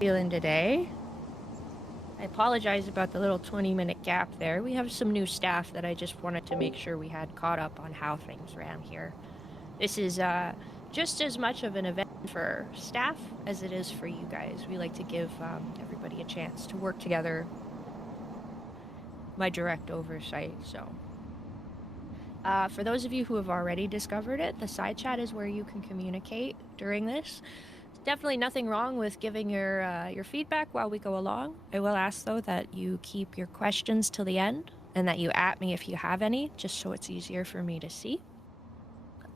Feeling today? I apologize about the little 20-minute gap there. We have some new staff that I just wanted to make sure we had caught up on how things ran here. This is just as much of an event for staff as it is for you guys. We like to give everybody a chance to work together, my direct oversight. So, for those of you who have already discovered it, the side chat is where you can communicate during this. Definitely nothing wrong with giving your feedback while we go along. I will ask, though, that you keep your questions till the end and that you at me if you have any, just so it's easier for me to see.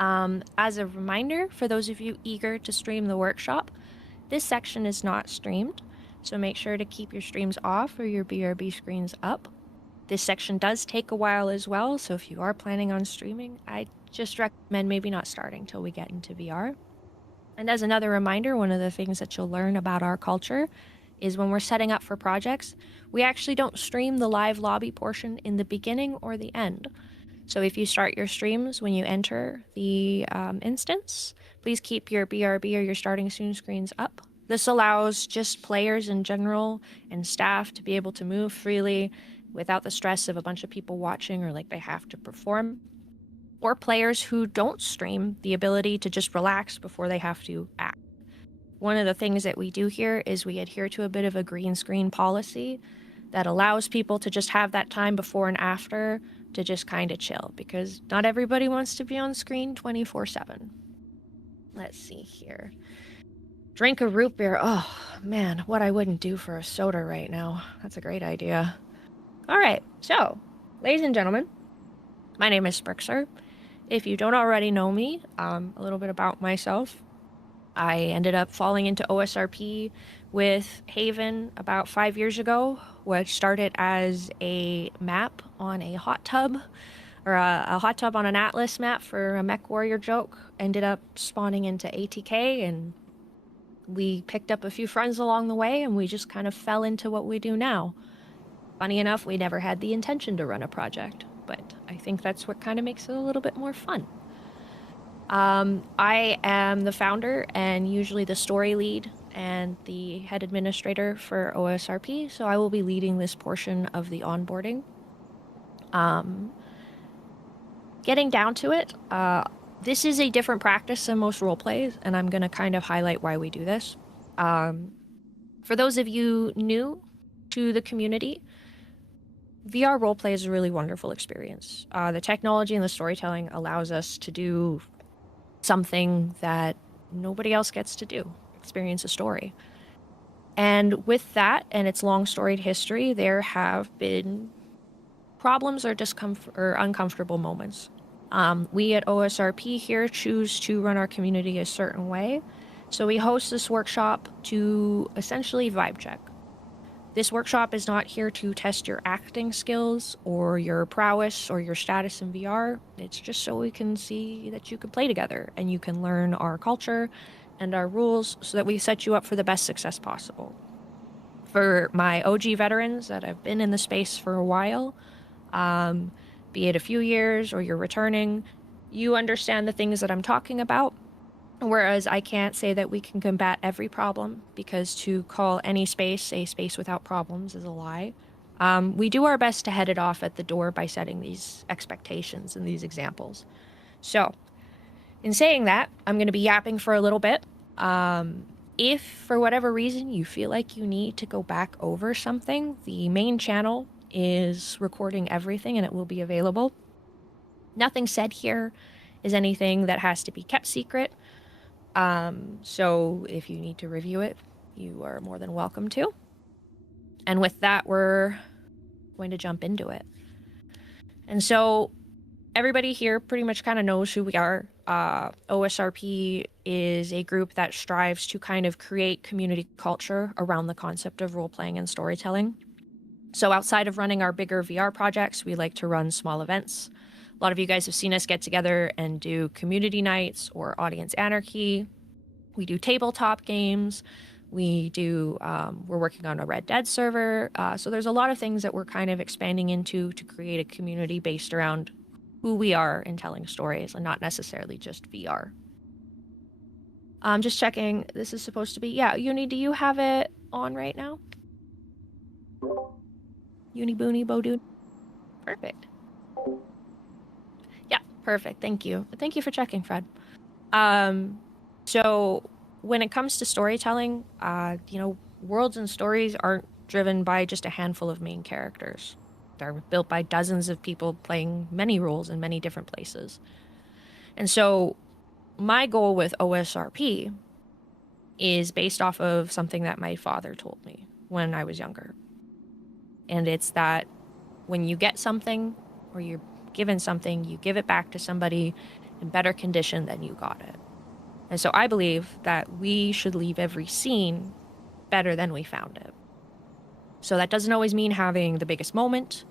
As a reminder, for those of you eager to stream the workshop, this section is not streamed, so make sure to keep your streams off or your BRB screens up. This section does take a while as well, so if you are planning on streaming, I just recommend maybe not starting till we get into VR. And as another reminder, one of the things that you'll learn about our culture is when we're setting up for projects, we actually don't stream the live lobby portion in the beginning or the end. So if you start your streams when you enter the instance, please keep your BRB or your starting soon screens up. This allows just players in general and staff to be able to move freely without the stress of a bunch of people watching or like they have to perform. Or players who don't stream the ability to just relax before they have to act. One of the things that we do here is we adhere to a bit of a green screen policy that allows people to just have that time before and after to just kind of chill, because not everybody wants to be on screen 24/7. Let's see here. Drink a root beer. Oh, man, what I wouldn't do for a soda right now. That's a great idea. All right, so, ladies and gentlemen, my name is Sprixer. If you don't already know me, a little bit about myself. I ended up falling into OSRP with Haven about 5 years ago, which started as a map on a hot tub, or a hot tub on an Atlas map for a Mech Warrior joke. Ended up spawning into ATK, and we picked up a few friends along the way, and we just kind of fell into what we do now. Funny enough, we never had the intention to run a project, but I think that's what kind of makes it a little bit more fun. I am the founder and usually the story lead and the head administrator for OSRP, so I will be leading this portion of the onboarding. Getting down to it, this is a different practice than most role plays, and I'm going to kind of highlight why we do this. For those of you new to the community, VR roleplay is a really wonderful experience. The technology and the storytelling allows us to do something that nobody else gets to do, experience a story. And with that and its long storied history, there have been problems or discomfort or uncomfortable moments. We at OSRP here choose to run our community a certain way, so we host this workshop to essentially vibe check. This workshop is not here to test your acting skills or your prowess or your status in VR. It's just so we can see that you can play together and you can learn our culture and our rules so that we set you up for the best success possible. For my OG veterans that have been in the space for a while, be it a few years or you're returning, you understand the things that I'm talking about. Whereas I can't say that we can combat every problem, because to call any space a space without problems is a lie. We do our best to head it off at the door by setting these expectations and these examples. So, in saying that, I'm going to be yapping for a little bit. If, for whatever reason, you feel like you need to go back over something, the main channel is recording everything and it will be available. Nothing said here is anything that has to be kept secret. So if you need to review it, you are more than welcome to. And with that, we're going to jump into it. And so everybody here pretty much kind of knows who we are. OSRP is a group that strives to kind of create community culture around the concept of role-playing and storytelling. So outside of running our bigger VR projects, we like to run small events. A lot of you guys have seen us get together and do community nights or audience anarchy. We do tabletop games. We're working on a Red Dead server. So there's a lot of things that we're kind of expanding into to create a community based around who we are in telling stories and not necessarily just VR. Just checking, this is supposed to be, yeah, Uni, do you have it on right now? Uni Boony Bodoon? Perfect. Yeah, perfect. Thank you. Thank you for checking, Fred. So when it comes to storytelling, worlds and stories aren't driven by just a handful of main characters. They're built by dozens of people playing many roles in many different places. And so my goal with OSRP is based off of something that my father told me when I was younger. And it's that when you get something or you're given something, you give it back to somebody in better condition than you got it. And so I believe that we should leave every scene better than we found it. So that doesn't always mean having the biggest moment.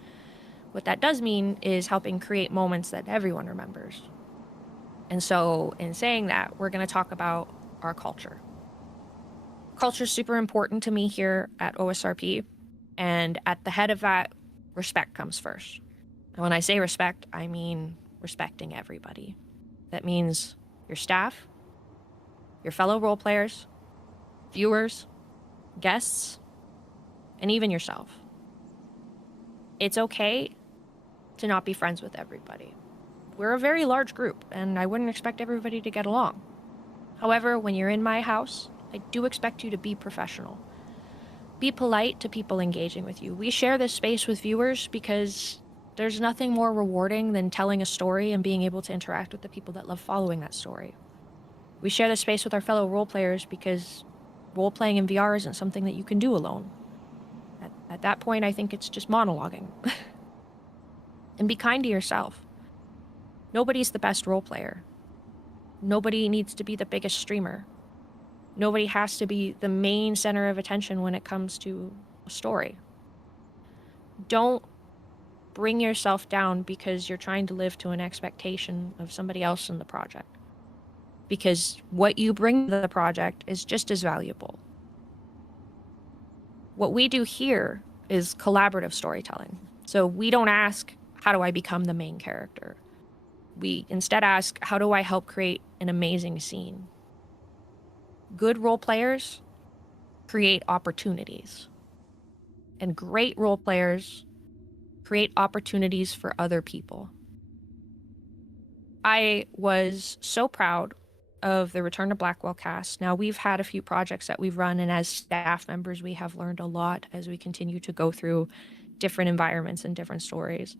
What that does mean is helping create moments that everyone remembers. And so in saying that, we're going to talk about our culture. Culture is super important to me here at OSRP. And at the head of that, respect comes first. And when I say respect, I mean respecting everybody. That means your staff, your fellow role players, viewers, guests, and even yourself. It's okay to not be friends with everybody. We're a very large group, and I wouldn't expect everybody to get along. However, when you're in my house, I do expect you to be professional. Be polite to people engaging with you. We share this space with viewers because there's nothing more rewarding than telling a story and being able to interact with the people that love following that story. We share this space with our fellow role players because role-playing in VR isn't something that you can do alone. At that point, I think it's just monologuing. And be kind to yourself. Nobody's the best role player. Nobody needs to be the biggest streamer. Nobody has to be the main center of attention when it comes to a story. Don't bring yourself down because you're trying to live to an expectation of somebody else in the project. Because what you bring to the project is just as valuable. What we do here is collaborative storytelling. So we don't ask, how do I become the main character? We instead ask, how do I help create an amazing scene? Good role players create opportunities. And great role players create opportunities for other people. I was so proud of the Return to Blackwell cast. Now, we've had a few projects that we've run, and as staff members, we have learned a lot as we continue to go through different environments and different stories.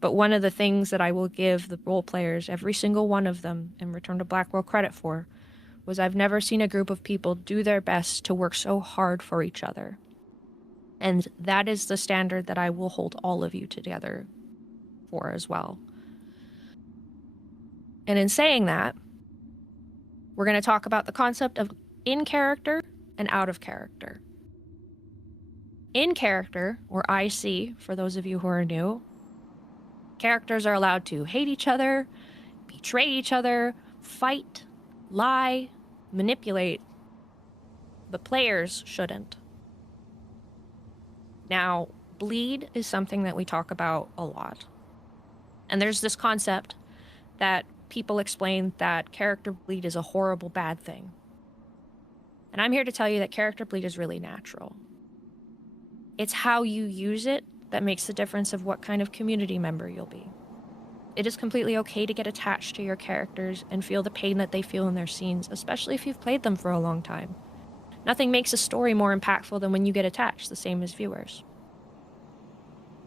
But one of the things that I will give the role players, every single one of them, in Return to Blackwell credit for, was I've never seen a group of people do their best to work so hard for each other. And that is the standard that I will hold all of you together for as well. And in saying that, we're going to talk about the concept of in character and out of character. In character, or IC, for those of you who are new, characters are allowed to hate each other, betray each other, fight, lie, manipulate. But players shouldn't. Now, bleed is something that we talk about a lot. And there's this concept that people explain that character bleed is a horrible, bad thing. And I'm here to tell you that character bleed is really natural. It's how you use it that makes the difference of what kind of community member you'll be. It is completely okay to get attached to your characters and feel the pain that they feel in their scenes, especially if you've played them for a long time. Nothing makes a story more impactful than when you get attached, the same as viewers.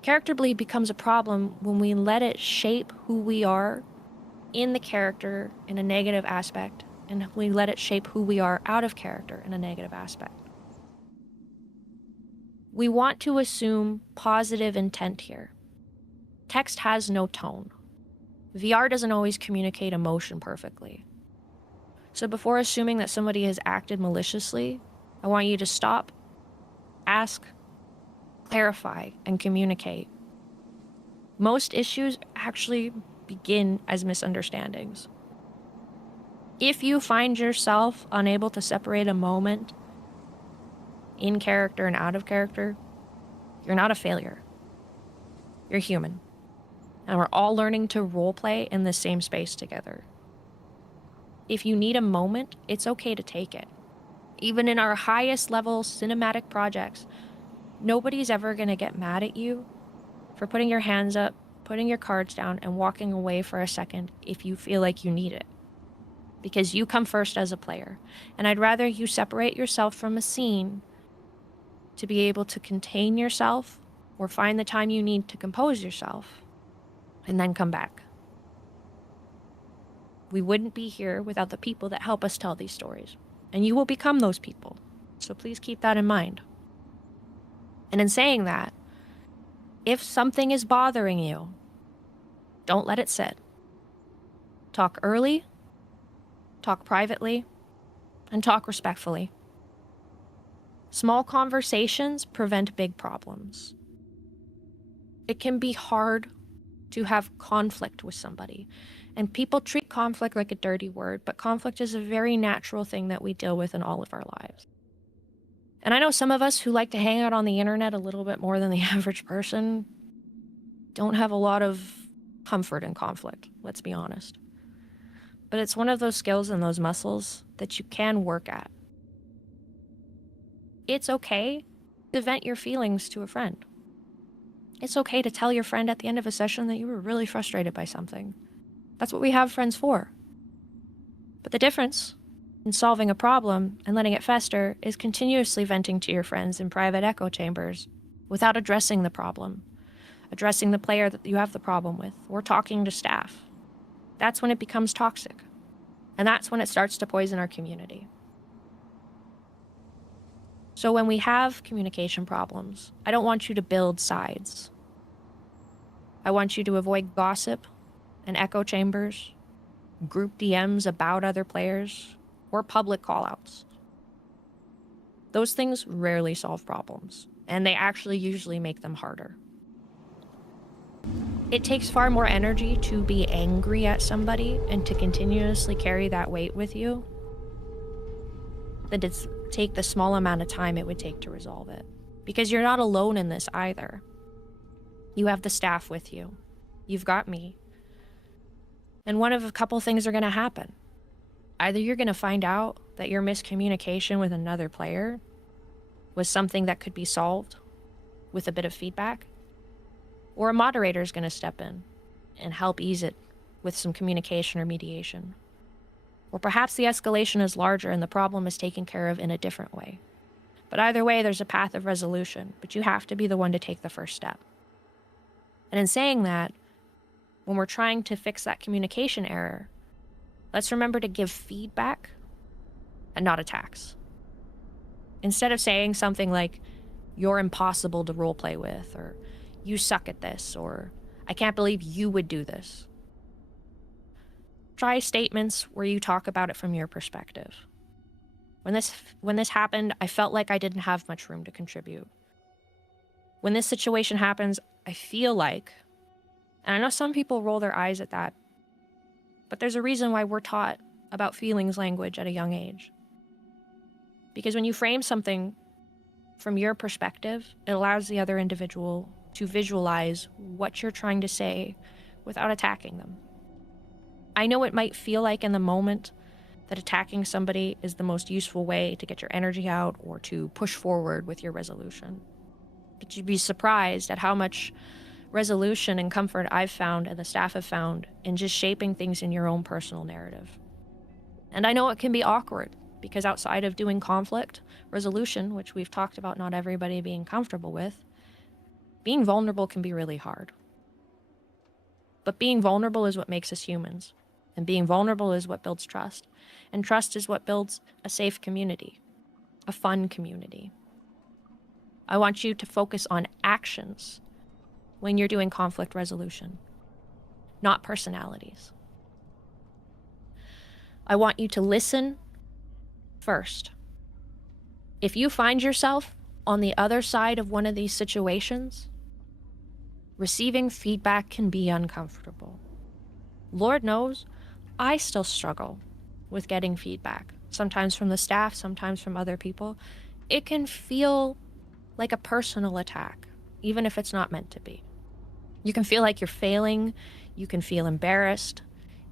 Character bleed becomes a problem when we let it shape who we are in the character in a negative aspect, and we let it shape who we are out of character in a negative aspect. We want to assume positive intent here. Text has no tone. VR doesn't always communicate emotion perfectly. So before assuming that somebody has acted maliciously, I want you to stop, ask, clarify, and communicate. Most issues actually begin as misunderstandings. If you find yourself unable to separate a moment in character and out of character, you're not a failure. You're human. And we're all learning to roleplay in the same space together. If you need a moment, it's okay to take it. Even in our highest level cinematic projects, nobody's ever going to get mad at you for putting your hands up, putting your cards down, and walking away for a second if you feel like you need it. Because you come first as a player. And I'd rather you separate yourself from a scene to be able to contain yourself or find the time you need to compose yourself and then come back. We wouldn't be here without the people that help us tell these stories. And you will become those people. So please keep that in mind. And in saying that, if something is bothering you, don't let it sit. Talk early, talk privately, and talk respectfully. Small conversations prevent big problems. It can be hard to have conflict with somebody. And people treat conflict like a dirty word, but conflict is a very natural thing that we deal with in all of our lives. And I know some of us who like to hang out on the internet a little bit more than the average person don't have a lot of comfort in conflict, let's be honest. But it's one of those skills and those muscles that you can work at. It's okay to vent your feelings to a friend. It's okay to tell your friend at the end of a session that you were really frustrated by something. That's what we have friends for. But the difference in solving a problem and letting it fester is continuously venting to your friends in private echo chambers without addressing the problem, addressing the player that you have the problem with, or talking to staff. That's when it becomes toxic. And that's when it starts to poison our community. So when we have communication problems, I don't want you to build sides. I want you to avoid gossip and echo chambers, group DMs about other players, or public callouts. Those things rarely solve problems, and they actually usually make them harder. It takes far more energy to be angry at somebody and to continuously carry that weight with you than to take the small amount of time it would take to resolve it. Because you're not alone in this either. You have the staff with you. You've got me. And one of a couple things are going to happen. Either you're going to find out that your miscommunication with another player was something that could be solved with a bit of feedback, or a moderator is going to step in and help ease it with some communication or mediation. Or perhaps the escalation is larger and the problem is taken care of in a different way. But either way, there's a path of resolution, but you have to be the one to take the first step. And in saying that, when we're trying to fix that communication error, let's remember to give feedback and not attacks. Instead of saying something like, "You're impossible to roleplay with," or "You suck at this," or "I can't believe you would do this." Try statements where you talk about it from your perspective. When this happened, I felt like I didn't have much room to contribute. When this situation happens, I feel like, and I know some people roll their eyes at that, but there's a reason why we're taught about feelings language at a young age. Because when you frame something from your perspective, it allows the other individual to visualize what you're trying to say without attacking them. I know it might feel like in the moment that attacking somebody is the most useful way to get your energy out or to push forward with your resolution. But you'd be surprised at how much resolution and comfort I've found and the staff have found in just shaping things in your own personal narrative. And I know it can be awkward because outside of doing conflict resolution, which we've talked about not everybody being comfortable with, being vulnerable can be really hard. But being vulnerable is what makes us humans. And being vulnerable is what builds trust. And trust is what builds a safe community, a fun community. I want you to focus on actions when you're doing conflict resolution, not personalities. I want you to listen first. If you find yourself on the other side of one of these situations, receiving feedback can be uncomfortable. Lord knows, I still struggle with getting feedback, sometimes from the staff, sometimes from other people. It can feel like a personal attack, even if it's not meant to be. You can feel like you're failing, you can feel embarrassed,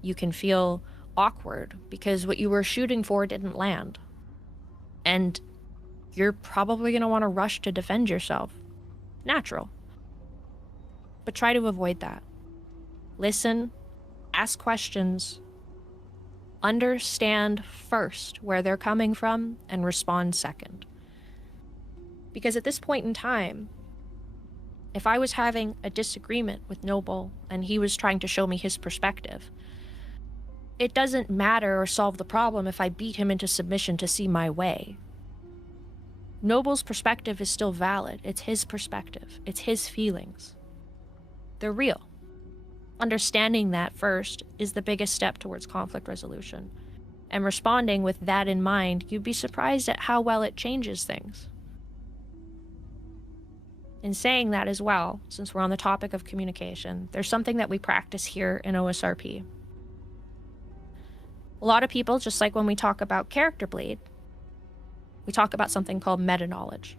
you can feel awkward because what you were shooting for didn't land. And you're probably going to want to rush to defend yourself. Natural. But try to avoid that. Listen, ask questions, understand first where they're coming from, and respond second. Because at this point in time, if I was having a disagreement with Noble and he was trying to show me his perspective, it doesn't matter or solve the problem if I beat him into submission to see my way. Noble's perspective is still valid. It's his perspective. It's his feelings. They're real. Understanding that first is the biggest step towards conflict resolution. And responding with that in mind, you'd be surprised at how well it changes things. In saying that as well, since we're on the topic of communication, there's something that we practice here in OSRP. A lot of people, just like when we talk about character bleed, we talk about something called meta-knowledge.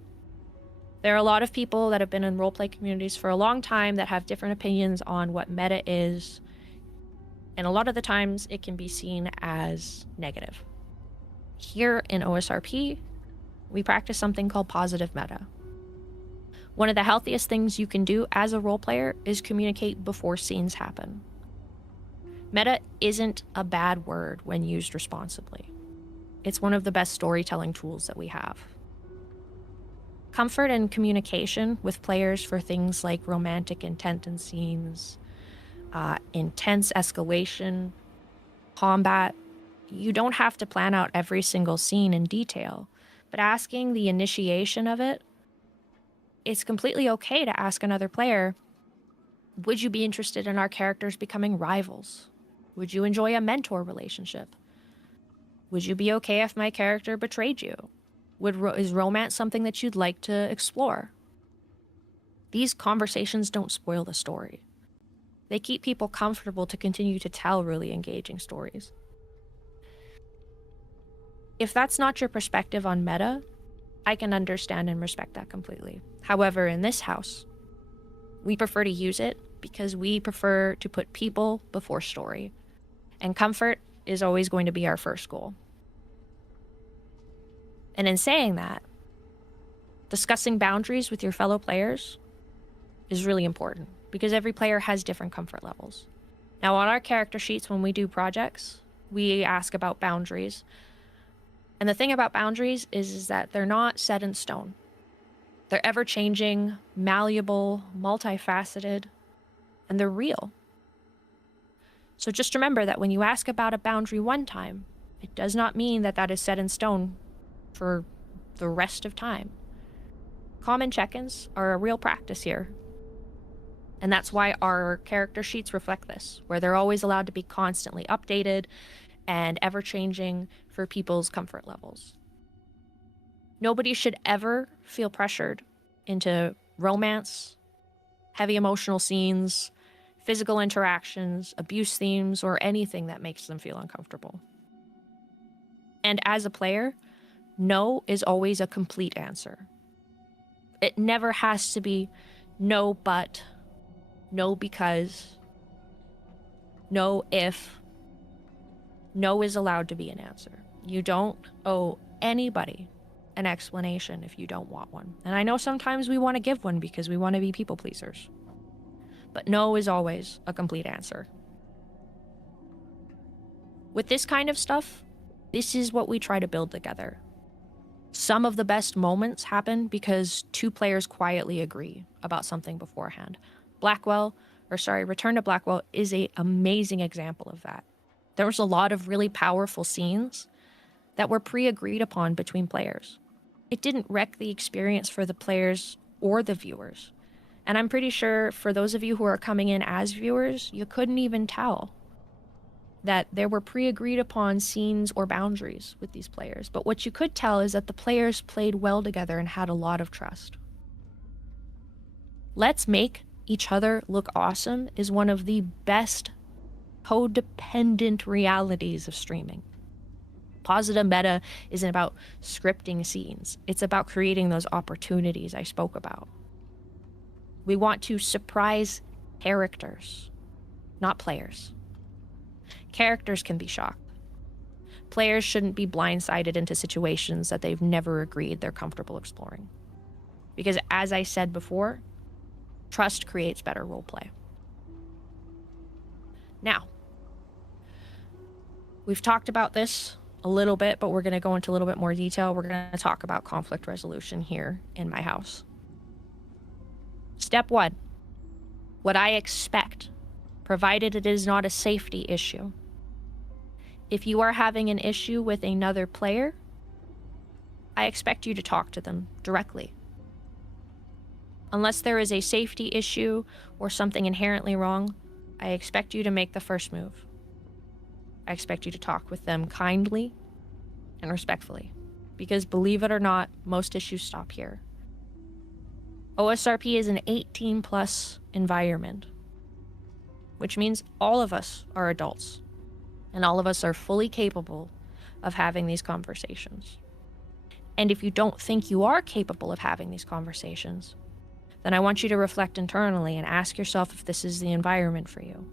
There are a lot of people that have been in roleplay communities for a long time that have different opinions on what meta is, and a lot of the times it can be seen as negative. Here in OSRP, we practice something called positive meta. One of the healthiest things you can do as a role player is communicate before scenes happen. Meta isn't a bad word when used responsibly. It's one of the best storytelling tools that we have. Comfort and communication with players for things like romantic intent in scenes, intense escalation, combat. You don't have to plan out every single scene in detail, but asking the initiation of it, it's completely okay to ask another player, would you be interested in our characters becoming rivals? Would you enjoy a mentor relationship? Would you be okay if my character betrayed you? Is romance something that you'd like to explore? These conversations don't spoil the story. They keep people comfortable to continue to tell really engaging stories. If that's not your perspective on meta, I can understand and respect that completely. However, in this house, we prefer to use it because we prefer to put people before story. And comfort is always going to be our first goal. And in saying that, discussing boundaries with your fellow players is really important because every player has different comfort levels. Now, on our character sheets, when we do projects, we ask about boundaries. And the thing about boundaries is that they're not set in stone. They're ever-changing, malleable, multifaceted, and they're real. So just remember that when you ask about a boundary one time, it does not mean that that is set in stone for the rest of time. Common check-ins are a real practice here. And that's why our character sheets reflect this, where they're always allowed to be constantly updated and ever-changing for people's comfort levels. Nobody should ever feel pressured into romance, heavy emotional scenes, physical interactions, abuse themes, or anything that makes them feel uncomfortable. And as a player, no is always a complete answer. It never has to be no but, no because, no if. No is allowed to be an answer. You don't owe anybody an explanation if you don't want one. And I know sometimes we want to give one because we want to be people pleasers. But no is always a complete answer. With this kind of stuff, this is what we try to build together. Some of the best moments happen because two players quietly agree about something beforehand. Return to Blackwell is an amazing example of that. There was a lot of really powerful scenes that were pre-agreed upon between players. It didn't wreck the experience for the players or the viewers. And I'm pretty sure for those of you who are coming in as viewers, you couldn't even tell that there were pre-agreed upon scenes or boundaries with these players. But what you could tell is that the players played well together and had a lot of trust. Let's make each other look awesome is one of the best codependent realities of streaming. Positive meta isn't about scripting scenes. It's about creating those opportunities I spoke about. We want to surprise characters, not players. Characters can be shocked, Players shouldn't be blindsided into situations that they've never agreed they're comfortable exploring. Because as I said before, trust creates better roleplay. Now, we've talked about this a little bit, but we're going to go into a little bit more detail. We're going to talk about conflict resolution here in my house. Step 1, what I expect, provided it is not a safety issue. If you are having an issue with another player, I expect you to talk to them directly. Unless there is a safety issue or something inherently wrong, I expect you to make the first move. I expect you to talk with them kindly and respectfully, because believe it or not, most issues stop here. OSRP is an 18+ environment, which means all of us are adults, and all of us are fully capable of having these conversations. And if you don't think you are capable of having these conversations, then I want you to reflect internally and ask yourself if this is the environment for you,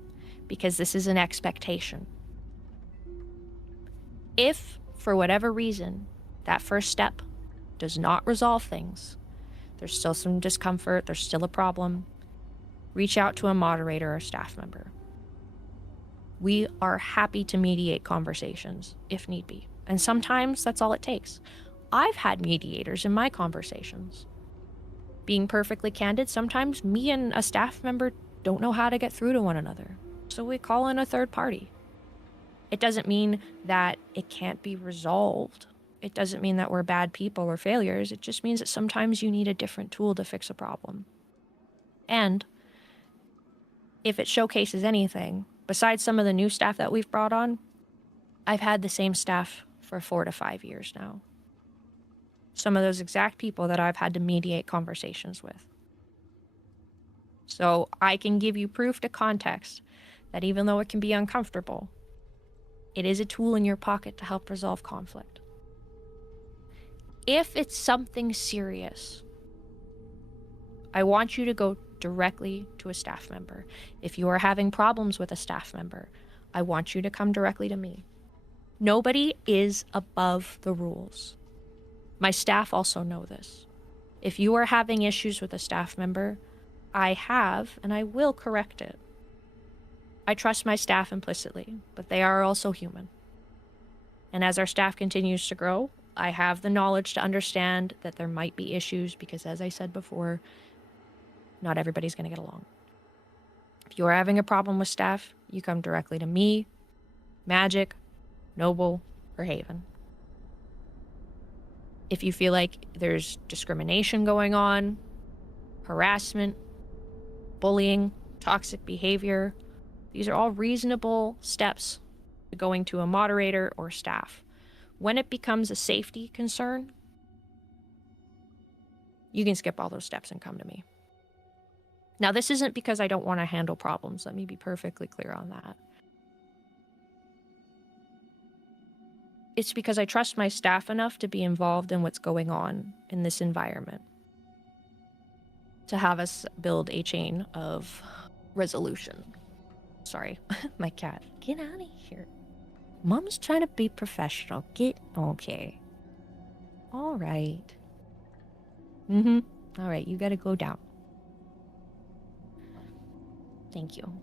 because this is an expectation. If, for whatever reason, that first step does not resolve things, there's still some discomfort, there's still a problem, reach out to a moderator or staff member. We are happy to mediate conversations if need be, and sometimes that's all it takes. I've had mediators in my conversations. Being perfectly candid, sometimes me and a staff member don't know how to get through to one another, so we call in a third party. It doesn't mean that it can't be resolved. It doesn't mean that we're bad people or failures. It just means that sometimes you need a different tool to fix a problem. And if it showcases anything, besides some of the new staff that we've brought on, I've had the same staff for 4 to 5 years now. Some of those exact people that I've had to mediate conversations with. So I can give you proof to context that even though it can be uncomfortable, it is a tool in your pocket to help resolve conflict. If it's something serious, I want you to go directly to a staff member. If you are having problems with a staff member, I want you to come directly to me. Nobody is above the rules. My staff also know this. If you are having issues with a staff member, I have and I will correct it. I trust my staff implicitly, but they are also human. And as our staff continues to grow, I have the knowledge to understand that there might be issues because, as I said before, not everybody's going to get along. If you are having a problem with staff, you come directly to me, Magic, Noble, or Haven. If you feel like there's discrimination going on, harassment, bullying, toxic behavior, these are all reasonable steps to going to a moderator or staff. When it becomes a safety concern, you can skip all those steps and come to me. Now, this isn't because I don't want to handle problems. Let me be perfectly clear on that. It's because I trust my staff enough to be involved in what's going on in this environment, to have us build a chain of resolution. Sorry, my cat. Get out of here. Mom's trying to be professional. Okay. All right. All right, you gotta go down. Thank you.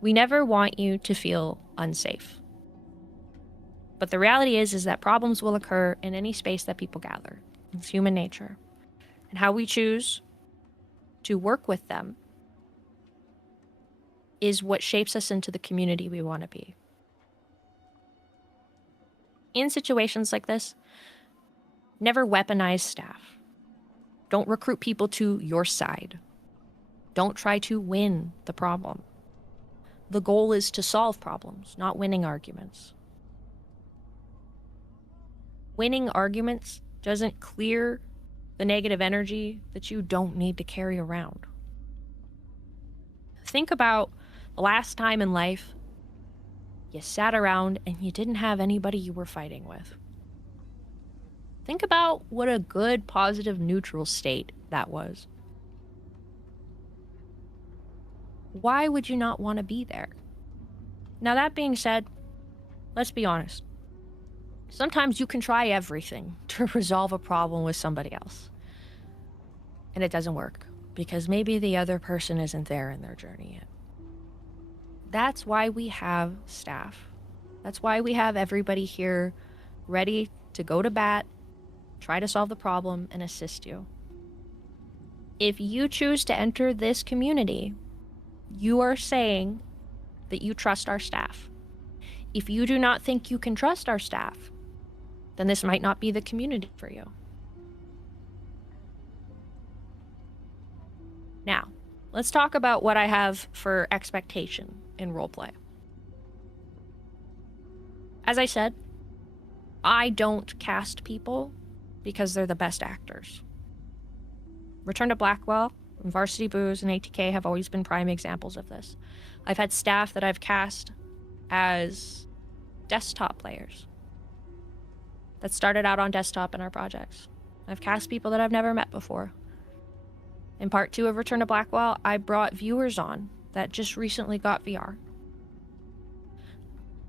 We never want you to feel unsafe. But the reality is that problems will occur in any space that people gather. It's human nature. And how we choose to work with them is what shapes us into the community we want to be. In situations like this, never weaponize staff. Don't recruit people to your side. Don't try to win the problem. The goal is to solve problems, not winning arguments. Winning arguments doesn't clear the negative energy that you don't need to carry around. Think about the last time in life you sat around and you didn't have anybody you were fighting with. Think about what a good, positive, neutral state that was. Why would you not want to be there? Now, that being said, let's be honest. Sometimes you can try everything to resolve a problem with somebody else, and it doesn't work because maybe the other person isn't there in their journey yet. That's why we have staff. That's why we have everybody here ready to go to bat, try to solve the problem, and assist you. If you choose to enter this community, you are saying that you trust our staff. If you do not think you can trust our staff, then this might not be the community for you. Now, let's talk about what I have for expectation in roleplay. As I said, I don't cast people because they're the best actors. Return to Blackwell, and Varsity Booze, and ATK have always been prime examples of this. I've had staff that I've cast as desktop players that started out on desktop in our projects. I've cast people that I've never met before. In part 2 of Return to Blackwell, I brought viewers on that just recently got VR.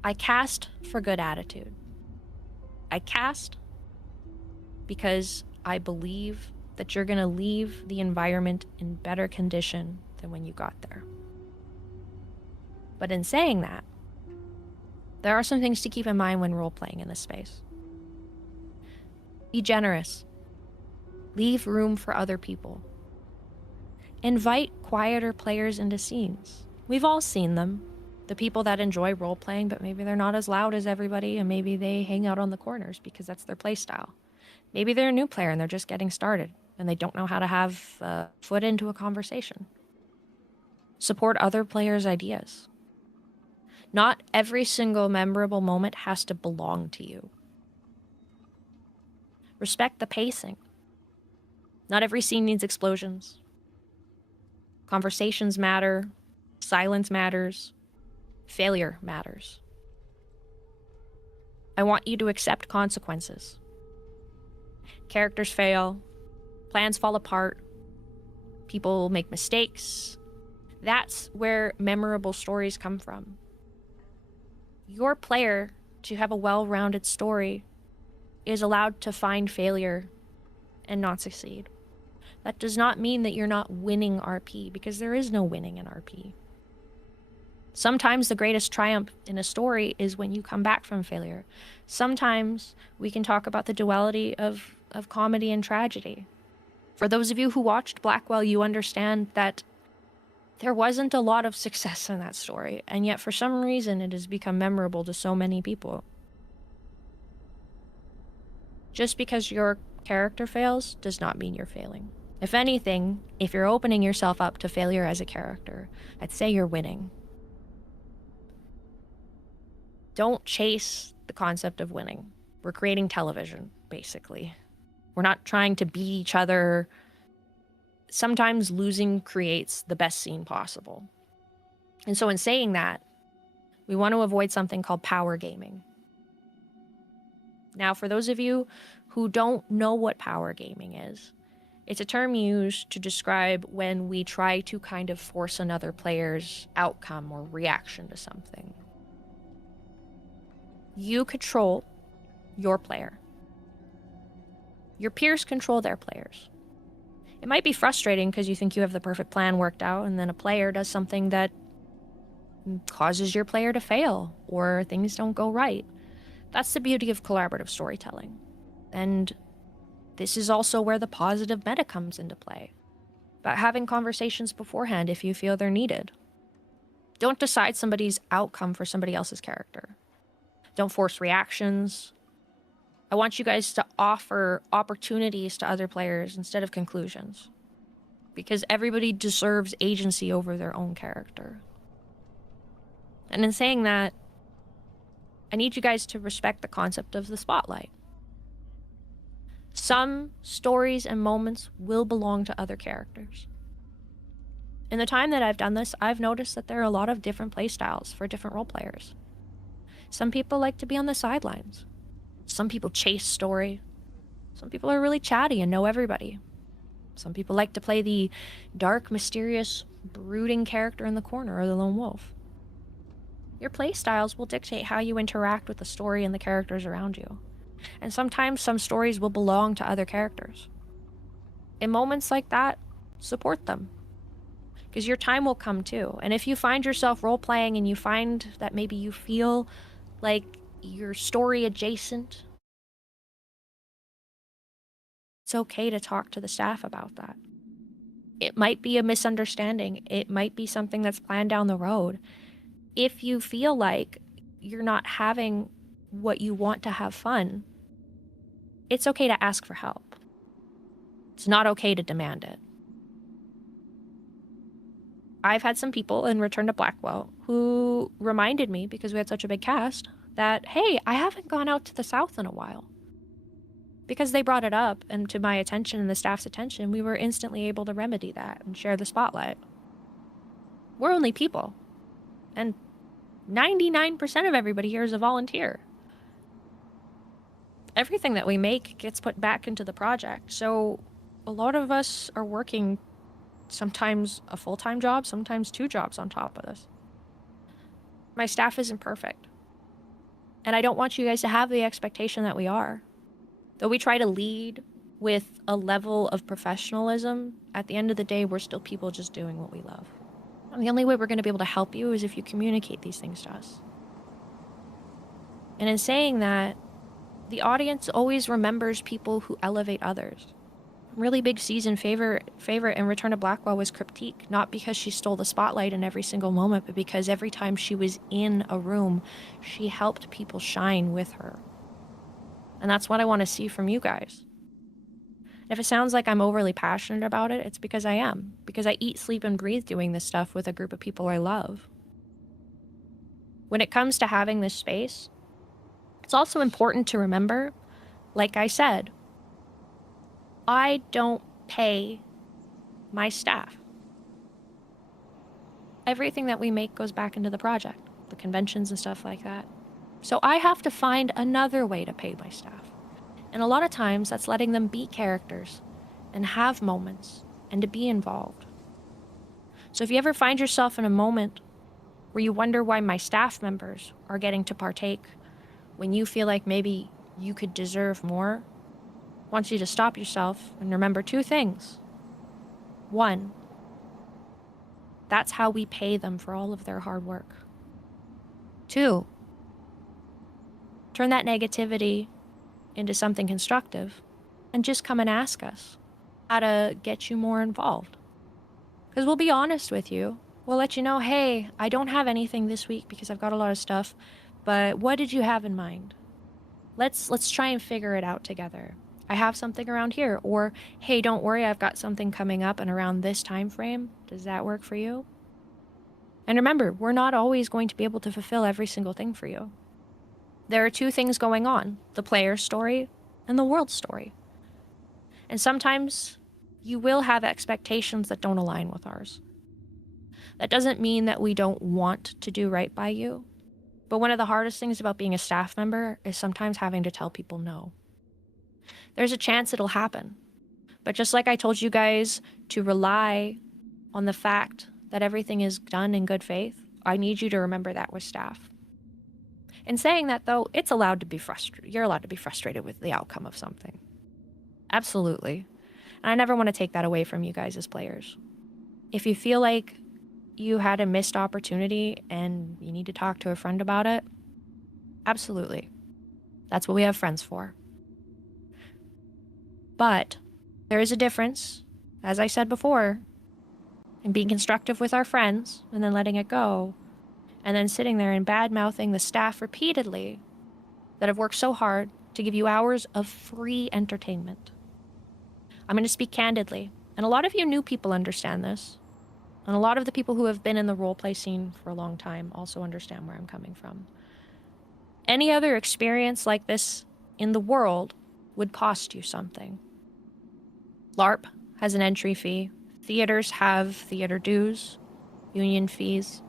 I cast for good attitude. I cast because I believe that you're going to leave the environment in better condition than when you got there. But in saying that, there are some things to keep in mind when role-playing in this space. Be generous. Leave room for other people. Invite quieter players into scenes. We've all seen them. The people that enjoy role-playing, but maybe they're not as loud as everybody, and maybe they hang out on the corners because that's their play style. Maybe they're a new player and they're just getting started, and they don't know how to have a foot into a conversation. Support other players' ideas. Not every single memorable moment has to belong to you. Respect the pacing. Not every scene needs explosions. Conversations matter. Silence matters. Failure matters. I want you to accept consequences. Characters fail. Plans fall apart. People make mistakes. That's where memorable stories come from. Your player, to have a well-rounded story, is allowed to find failure and not succeed. That does not mean that you're not winning RP, because there is no winning in RP. Sometimes the greatest triumph in a story is when you come back from failure. Sometimes we can talk about the duality of comedy and tragedy. For those of you who watched Blackwell, you understand that there wasn't a lot of success in that story, and yet for some reason it has become memorable to so many people. Just because your character fails does not mean you're failing. If anything, if you're opening yourself up to failure as a character, I'd say you're winning. Don't chase the concept of winning. We're creating television, basically. We're not trying to beat each other. Sometimes losing creates the best scene possible. And so in saying that, we want to avoid something called power gaming. Now, for those of you who don't know what power gaming is, it's a term used to describe when we try to kind of force another player's outcome or reaction to something. You control your player. Your peers control their players. It might be frustrating because you think you have the perfect plan worked out, and then a player does something that causes your player to fail, or things don't go right. That's the beauty of collaborative storytelling. And this is also where the positive meta comes into play. About having conversations beforehand if you feel they're needed. Don't decide somebody's outcome for somebody else's character. Don't force reactions. I want you guys to offer opportunities to other players instead of conclusions. Because everybody deserves agency over their own character. And in saying that, I need you guys to respect the concept of the spotlight. Some stories and moments will belong to other characters. In the time that I've done this, I've noticed that there are a lot of different playstyles for different role players. Some people like to be on the sidelines. Some people chase story. Some people are really chatty and know everybody. Some people like to play the dark, mysterious, brooding character in the corner or the lone wolf. Your playstyles will dictate how you interact with the story and the characters around you. And sometimes some stories will belong to other characters. In moments like that, support them. Because your time will come too. And if you find yourself role-playing and you find that maybe you feel like you're story adjacent, it's okay to talk to the staff about that. It might be a misunderstanding. It might be something that's planned down the road. If you feel like you're not having what you want to have fun, it's okay to ask for help. It's not okay to demand it. I've had some people in Return to Blackwell who reminded me, because we had such a big cast, that, hey, I haven't gone out to the South in a while. Because they brought it up, and to my attention and the staff's attention, we were instantly able to remedy that and share the spotlight. We're only people. And 99% of everybody here is a volunteer. Everything that we make gets put back into the project. So a lot of us are working sometimes a full-time job, sometimes 2 jobs on top of this. My staff isn't perfect. And I don't want you guys to have the expectation that we are. Though we try to lead with a level of professionalism, at the end of the day, we're still people just doing what we love. And the only way we're going to be able to help you is if you communicate these things to us. And in saying that, the audience always remembers people who elevate others. Really big season favorite in Return to Blackwell was Cryptique, not because she stole the spotlight in every single moment, but because every time she was in a room, she helped people shine with her. And that's what I want to see from you guys. And if it sounds like I'm overly passionate about it, it's because I am. Because I eat, sleep, and breathe doing this stuff with a group of people I love. When it comes to having this space, it's also important to remember, like I said, I don't pay my staff. Everything that we make goes back into the project, the conventions and stuff like that. So I have to find another way to pay my staff. And a lot of times that's letting them be characters and have moments and to be involved. So if you ever find yourself in a moment where you wonder why my staff members are getting to partake when you feel like maybe you could deserve more, I want you to stop yourself and remember 2 things. 1, that's how we pay them for all of their hard work. 2, turn that negativity into something constructive and just come and ask us how to get you more involved. Because we'll be honest with you. We'll let you know, hey, I don't have anything this week because I've got a lot of stuff, but what did you have in mind? Let's try and figure it out together. I have something around here. Or, hey, don't worry, I've got something coming up and around this time frame. Does that work for you? And remember, we're not always going to be able to fulfill every single thing for you. There are 2 things going on, the player's story and the world's story. And sometimes you will have expectations that don't align with ours. That doesn't mean that we don't want to do right by you. But one of the hardest things about being a staff member is sometimes having to tell people no. There's a chance it'll happen. But just like I told you guys to rely on the fact that everything is done in good faith, I need you to remember that with staff. In saying that, though, it's allowed to be frustrated. You're allowed to be frustrated with the outcome of something. Absolutely. And I never want to take that away from you guys as players. If you feel like you had a missed opportunity and you need to talk to a friend about it, absolutely. That's what we have friends for. But there is a difference, as I said before, in being constructive with our friends and then letting it go, and then sitting there and bad-mouthing the staff repeatedly that have worked so hard to give you hours of free entertainment. I'm going to speak candidly, and a lot of you new people understand this, and a lot of the people who have been in the roleplay scene for a long time also understand where I'm coming from. Any other experience like this in the world would cost you something. LARP has an entry fee. Theaters have theater dues, union fees.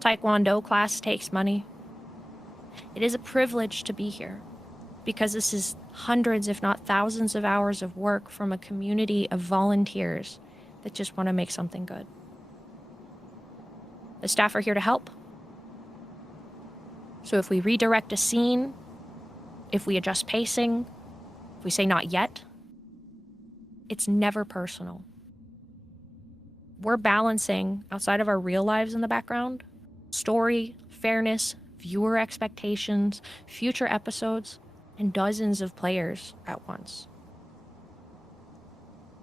Taekwondo class takes money. It is a privilege to be here because this is hundreds, if not thousands of hours of work from a community of volunteers that just want to make something good. The staff are here to help. So if we redirect a scene If we adjust pacing, if we say not yet, it's never personal. We're balancing, outside of our real lives in the background, story, fairness, viewer expectations, future episodes, and dozens of players at once.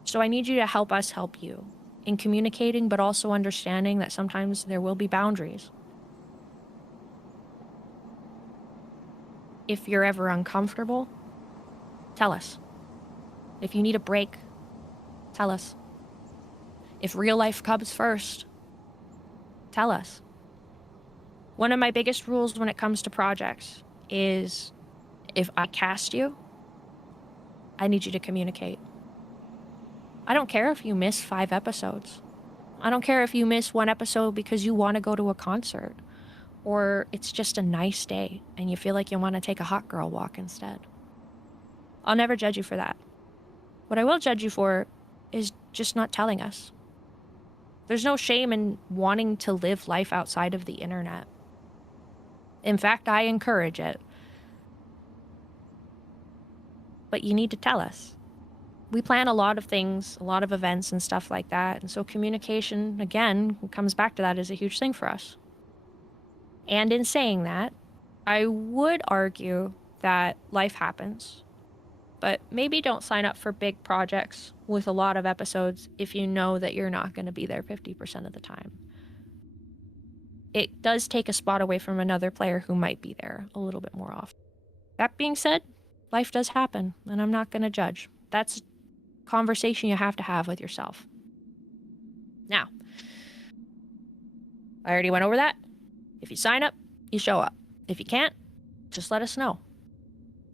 So I need you to help us help you in communicating, but also understanding that sometimes there will be boundaries. If you're ever uncomfortable, tell us. If you need a break, tell us. If real life comes first, tell us. One of my biggest rules when it comes to projects is if I cast you, I need you to communicate. I don't care if you miss 5 episodes. I don't care if you miss 1 episode because you want to go to a concert, or it's just a nice day and you feel like you want to take a hot girl walk instead. I'll never judge you for that. What I will judge you for is just not telling us. There's no shame in wanting to live life outside of the internet. In fact, I encourage it. But you need to tell us. We plan a lot of things, a lot of events and stuff like that. And so communication, again, comes back to that, is a huge thing for us. And in saying that, I would argue that life happens. But maybe don't sign up for big projects with a lot of episodes if you know that you're not going to be there 50% of the time. It does take a spot away from another player who might be there a little bit more often. That being said, life does happen, and I'm not going to judge. That's a conversation you have to have with yourself. Now, I already went over that. If you sign up, you show up. If you can't, just let us know.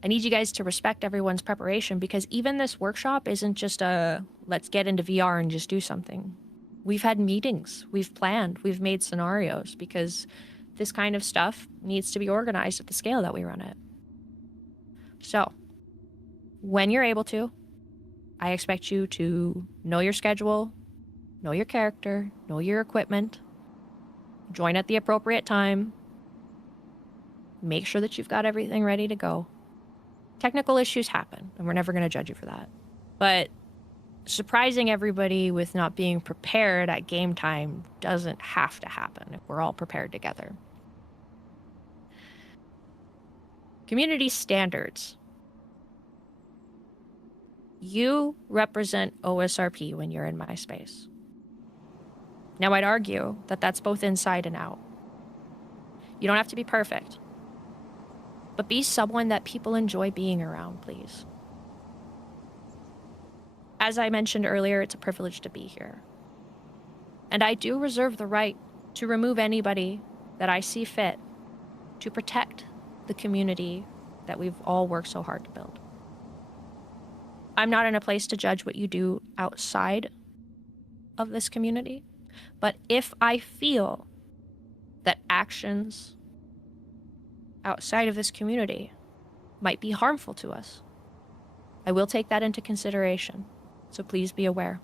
I need you guys to respect everyone's preparation, because even this workshop isn't just a let's get into VR and just do something. We've had meetings, we've planned, we've made scenarios, because this kind of stuff needs to be organized at the scale that we run it. So, when you're able to, I expect you to know your schedule, know your character, know your equipment, join at the appropriate time, make sure that you've got everything ready to go. Technical issues happen, and we're never going to judge you for that. But surprising everybody with not being prepared at game time doesn't have to happen if we're all prepared together. Community standards. You represent OSRP when you're in my space. Now, I'd argue that that's both inside and out. You don't have to be perfect, but be someone that people enjoy being around, please. As I mentioned earlier, it's a privilege to be here. And I do reserve the right to remove anybody that I see fit to protect the community that we've all worked so hard to build. I'm not in a place to judge what you do outside of this community, but if I feel that actions outside of this community might be harmful to us, I will take that into consideration, so please be aware.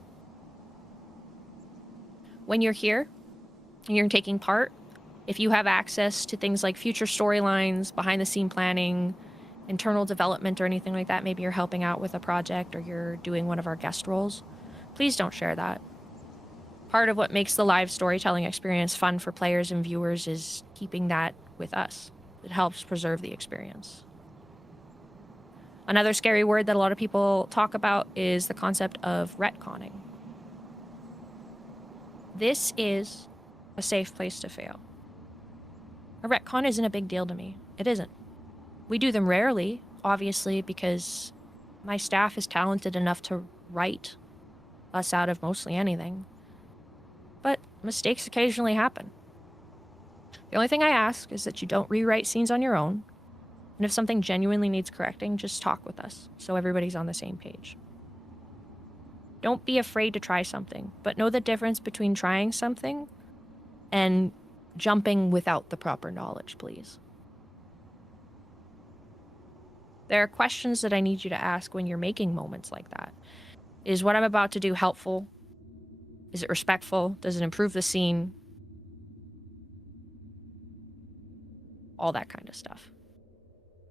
When you're here and you're taking part, if you have access to things like future storylines, behind-the-scene planning, internal development, or anything like that, maybe you're helping out with a project or you're doing one of our guest roles, please don't share that. Part of what makes the live storytelling experience fun for players and viewers is keeping that with us. It helps preserve the experience. Another scary word that a lot of people talk about is the concept of retconning. This is a safe place to fail. A retcon isn't a big deal to me. It isn't. We do them rarely, obviously, because my staff is talented enough to write us out of mostly anything. But mistakes occasionally happen. The only thing I ask is that you don't rewrite scenes on your own, and if something genuinely needs correcting, just talk with us so everybody's on the same page. Don't be afraid to try something, but know the difference between trying something and jumping without the proper knowledge, please. There are questions that I need you to ask when you're making moments like that. Is what I'm about to do helpful? Is it respectful? Does it improve the scene? All that kind of stuff.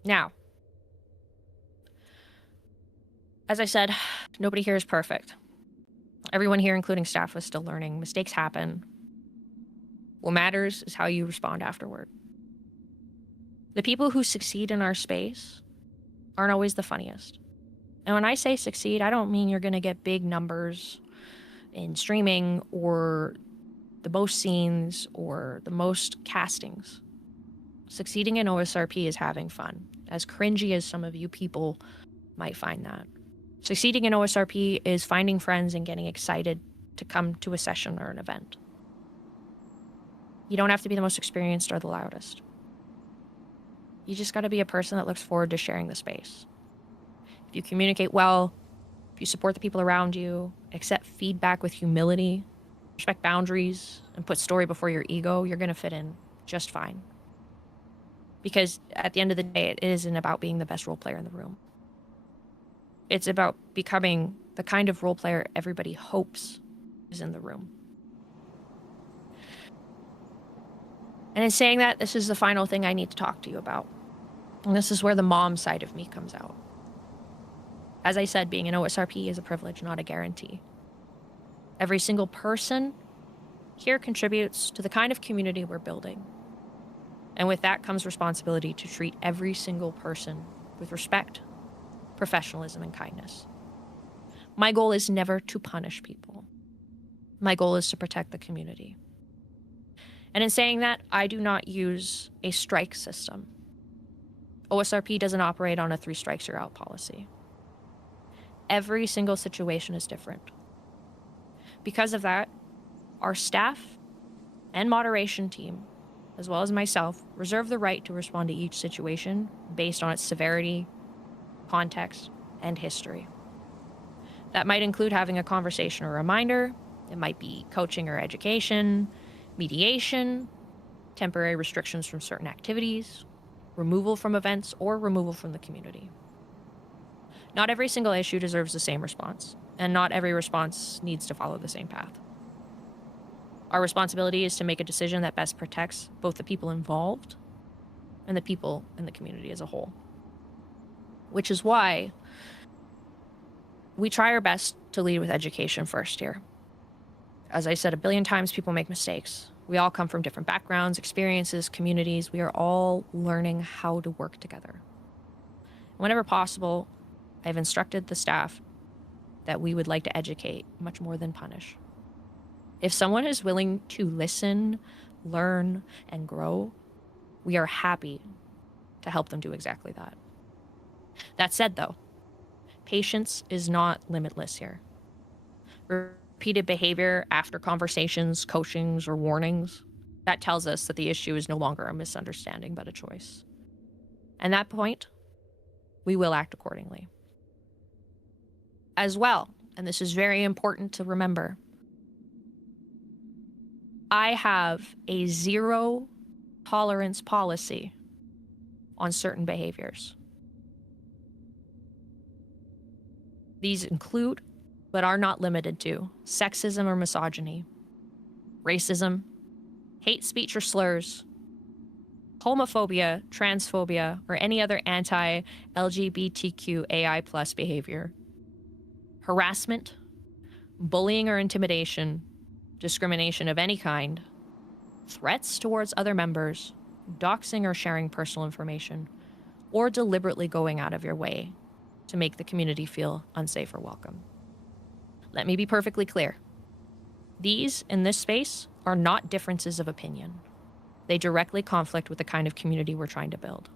Now, As I said, nobody here is perfect. Everyone here, including staff, was still learning. Mistakes happen. What matters is how you respond afterward. The people who succeed in our space aren't always the funniest. And when I say succeed, I don't mean you're going to get big numbers in streaming or the most scenes or the most castings. Succeeding in OSRP is having fun, as cringy as some of you people might find that. Succeeding in OSRP is finding friends and getting excited to come to a session or an event. You don't have to be the most experienced or the loudest. You just got to be a person that looks forward to sharing the space. If you communicate well, if you support the people around you, accept feedback with humility, respect boundaries, and put story before your ego, you're going to fit in just fine. Because at the end of the day, it isn't about being the best role player in the room. It's about becoming the kind of role player everybody hopes is in the room. And in saying that, this is the final thing I need to talk to you about. And this is where the mom side of me comes out. As I said, being an OSRP is a privilege, not a guarantee. Every single person here contributes to the kind of community we're building. And with that comes responsibility to treat every single person with respect, professionalism, and kindness. My goal is never to punish people. My goal is to protect the community. And in saying that, I do not use a strike system. OSRP doesn't operate on a 3 strikes you're out policy. Every single situation is different. Because of that, our staff and moderation team, as well as myself, reserve the right to respond to each situation based on its severity, context, and history. That might include having a conversation or reminder. It might be coaching or education, mediation, temporary restrictions from certain activities, removal from events, or removal from the community. Not every single issue deserves the same response, and not every response needs to follow the same path. Our responsibility is to make a decision that best protects both the people involved and the people in the community as a whole. Which is why we try our best to lead with education first here. As I said a billion times, people make mistakes. We all come from different backgrounds, experiences, communities. We are all learning how to work together. Whenever possible, I've instructed the staff that we would like to educate much more than punish. If someone is willing to listen, learn, and grow, we are happy to help them do exactly that. That said, though, patience is not limitless here. Repeated behavior after conversations, coachings, or warnings, that tells us that the issue is no longer a misunderstanding but a choice. And at that point, we will act accordingly. As well, and this is very important to remember, I have a 0 tolerance policy on certain behaviors. These include, but are not limited to, sexism or misogyny, racism, hate speech or slurs, homophobia, transphobia, or any other anti-LGBTQAI+ behavior, harassment, bullying or intimidation, discrimination of any kind, threats towards other members, doxing or sharing personal information, or deliberately going out of your way to make the community feel unsafe or welcome. Let me be perfectly clear. These, in this space, are not differences of opinion. They directly conflict with the kind of community we're trying to build.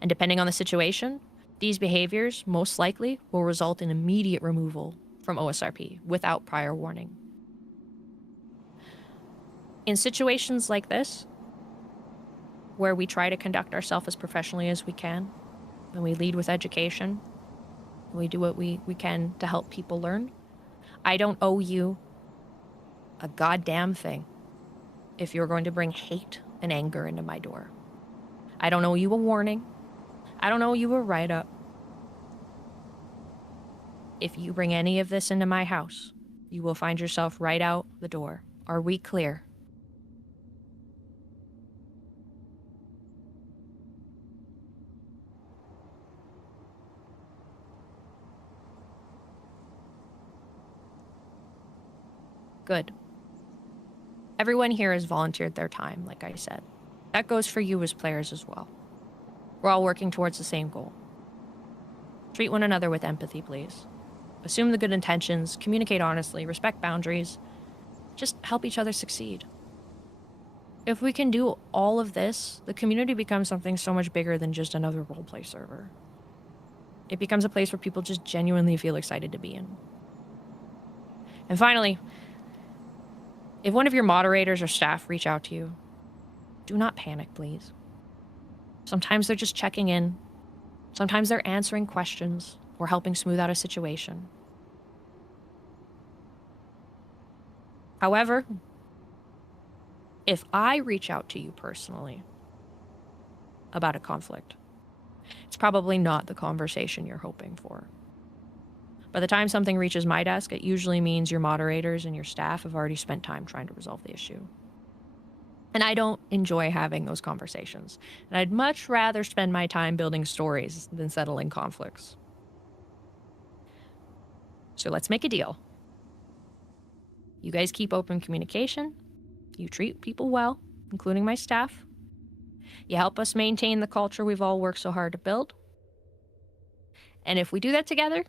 And depending on the situation, these behaviors most likely will result in immediate removal from OSRP without prior warning. In situations like this, where we try to conduct ourselves as professionally as we can, and we lead with education, and we do what we can to help people learn, I don't owe you a goddamn thing if you're going to bring hate and anger into my door. I don't owe you a warning. I don't owe you a write-up. If you bring any of this into my house, you will find yourself right out the door. Are we clear? Good. Everyone here has volunteered their time, like I said. That goes for you as players as well. We're all working towards the same goal. Treat one another with empathy, please. Assume the good intentions, communicate honestly, respect boundaries. Just help each other succeed. If we can do all of this, the community becomes something so much bigger than just another roleplay server. It becomes a place where people just genuinely feel excited to be in. And finally, if one of your moderators or staff reach out to you, do not panic, please. Sometimes they're just checking in. Sometimes they're answering questions or helping smooth out a situation. However, if I reach out to you personally about a conflict, it's probably not the conversation you're hoping for. By the time something reaches my desk, it usually means your moderators and your staff have already spent time trying to resolve the issue. And I don't enjoy having those conversations. And I'd much rather spend my time building stories than settling conflicts. So let's make a deal. You guys keep open communication. You treat people well, including my staff. You help us maintain the culture we've all worked so hard to build. And if we do that together,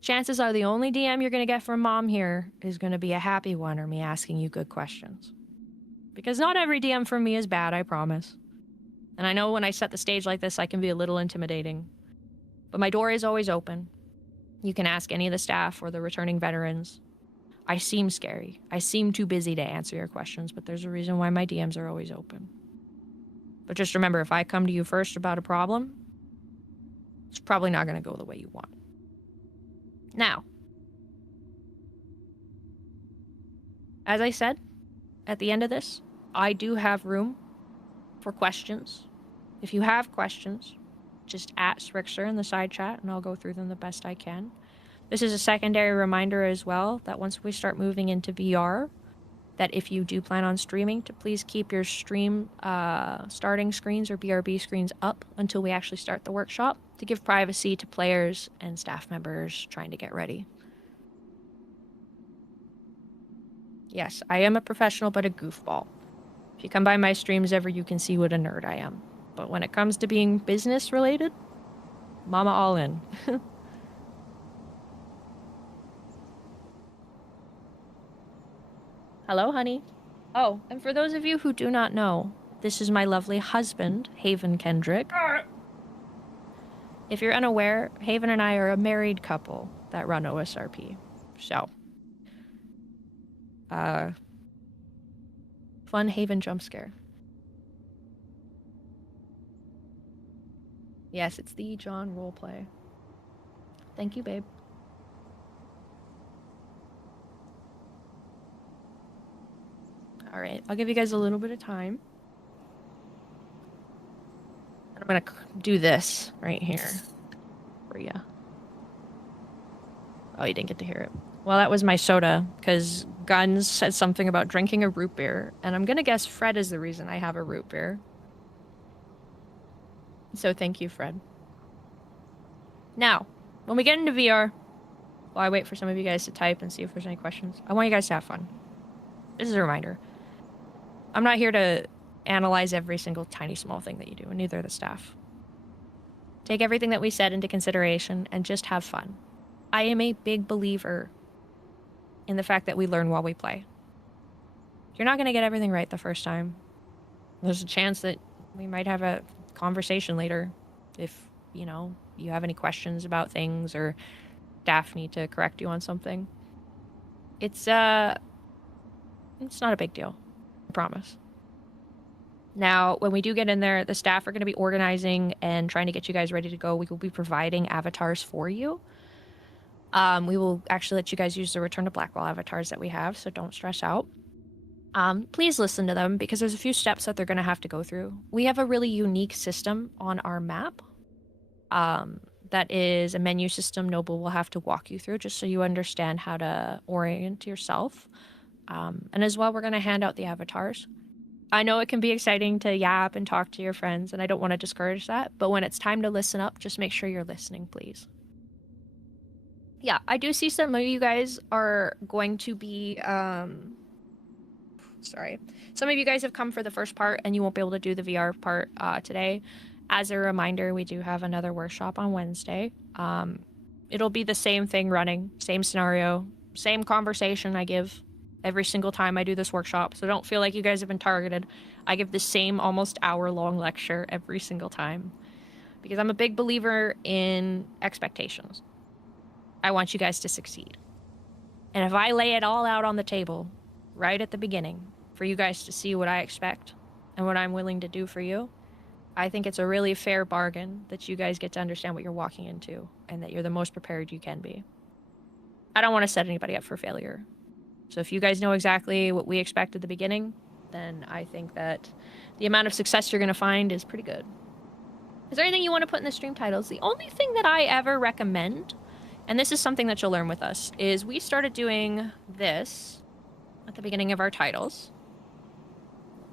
chances are the only DM you're going to get from Mom here is going to be a happy one or me asking you good questions. Because not every DM from me is bad, I promise. And I know when I set the stage like this, I can be a little intimidating. But my door is always open. You can ask any of the staff or the returning veterans. I seem scary. I seem too busy to answer your questions, but there's a reason why my DMs are always open. But just remember, if I come to you first about a problem, it's probably not going to go the way you want. Now, as I said, at the end of this, I do have room for questions. If you have questions, just at Srixer in the side chat, and I'll go through them the best I can. This is a secondary reminder as well that once we start moving into VR, that if you do plan on streaming, to please keep your stream starting screens or BRB screens up until we actually start the workshop to give privacy to players and staff members trying to get ready. Yes, I am a professional, but a goofball. If you come by my streams ever, you can see what a nerd I am. But when it comes to being business related, mama all in. Hello, honey. Oh, and for those of you who do not know, this is my lovely husband, Haven Kendrick. If you're unaware, Haven and I are a married couple that run Osrp. So, fun Haven jump scare. Yes, it's the John roleplay. Thank you, babe. All right, I'll give you guys a little bit of time. I'm gonna do this right here for you. Oh, you didn't get to hear it. Well, that was my soda, because Guns said something about drinking a root beer, and I'm gonna guess Fred is the reason I have a root beer. So thank you, Fred. Now, when we get into VR, while I wait for some of you guys to type and see if there's any questions, I want you guys to have fun. This is a reminder. I'm not here to analyze every single tiny small thing that you do, and neither are the staff. Take everything that we said into consideration and just have fun. I am a big believer in the fact that we learn while we play. You're not going to get everything right the first time. There's a chance that we might have a conversation later if, you have any questions about things or staff need to correct you on something. It's not a big deal. I promise. Now, when we do get in there, the staff are going to be organizing and trying to get you guys ready to go. We will be providing avatars for you. We will actually let you guys use the Return to Blackwell avatars that we have, so don't stress out. Please listen to them because there's a few steps that they're going to have to go through. We have a really unique system on our map that is a menu system Noble will have to walk you through just so you understand how to orient yourself. And as well, we're going to hand out the avatars. I know it can be exciting to yap and talk to your friends, and I don't want to discourage that, but when it's time to listen up, just make sure you're listening, please. Yeah, I do see some of you guys are going to be Sorry. Some of you guys have come for the first part and you won't be able to do the VR part today. As a reminder, we do have another workshop on Wednesday. It'll be the same thing running, same scenario, same conversation I give every single time I do this workshop. So don't feel like you guys have been targeted. I give the same almost hour-long lecture every single time because I'm a big believer in expectations. I want you guys to succeed. And if I lay it all out on the table right at the beginning for you guys to see what I expect and what I'm willing to do for you, I think it's a really fair bargain that you guys get to understand what you're walking into and that you're the most prepared you can be. I don't want to set anybody up for failure. So if you guys know exactly what we expect at the beginning, then I think that the amount of success you're going to find is pretty good. Is there anything you want to put in the stream titles? The only thing that I ever recommend, and this is something that you'll learn with us, is we started doing this at the beginning of our titles.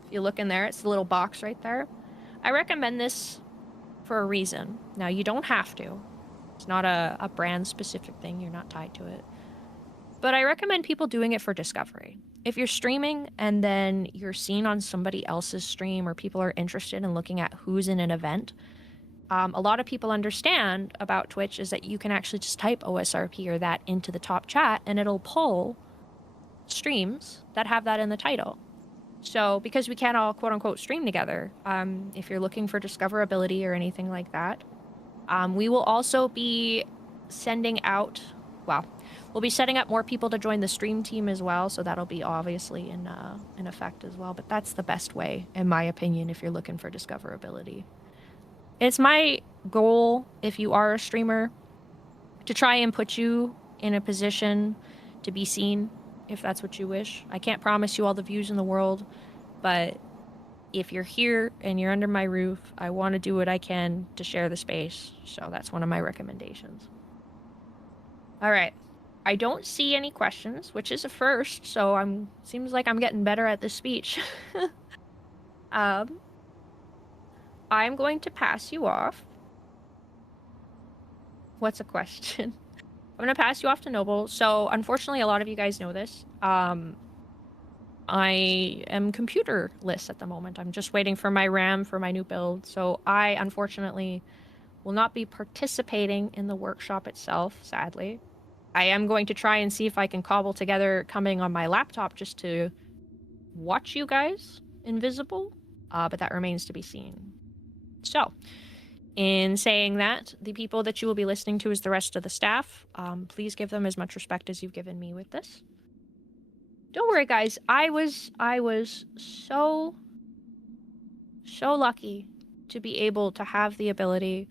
If you look in there, it's the little box right there. I recommend this for a reason. Now, you don't have to. It's not a brand-specific thing. You're not tied to it. But I recommend people doing it for discovery. If you're streaming and then you're seen on somebody else's stream or people are interested in looking at who's in an event, a lot of people understand about Twitch is that you can actually just type OSRP or that into the top chat and it'll pull streams that have that in the title. So because we can't all quote-unquote stream together, if you're looking for discoverability or anything like that, we will also be sending out, well, we'll be setting up more people to join the stream team as well, so that'll be obviously in effect as well. But that's the best way, in my opinion, if you're looking for discoverability. It's my goal, if you are a streamer, to try and put you in a position to be seen, if that's what you wish. I can't promise you all the views in the world, but if you're here and you're under my roof, I want to do what I can to share the space. So that's one of my recommendations. All right. I don't see any questions, which is a first, so seems like I'm getting better at this speech. I'm going to pass you off. What's a question? I'm going to pass you off to Noble. So, unfortunately, a lot of you guys know this. I am computerless at the moment. I'm just waiting for my RAM for my new build. So, I, unfortunately, will not be participating in the workshop itself, sadly. I am going to try and see if I can cobble together coming on my laptop just to watch you guys invisible, but that remains to be seen. So, in saying that, the people that you will be listening to is the rest of the staff. Please give them as much respect as you've given me with this. Don't worry, guys. I was so lucky to be able to have the ability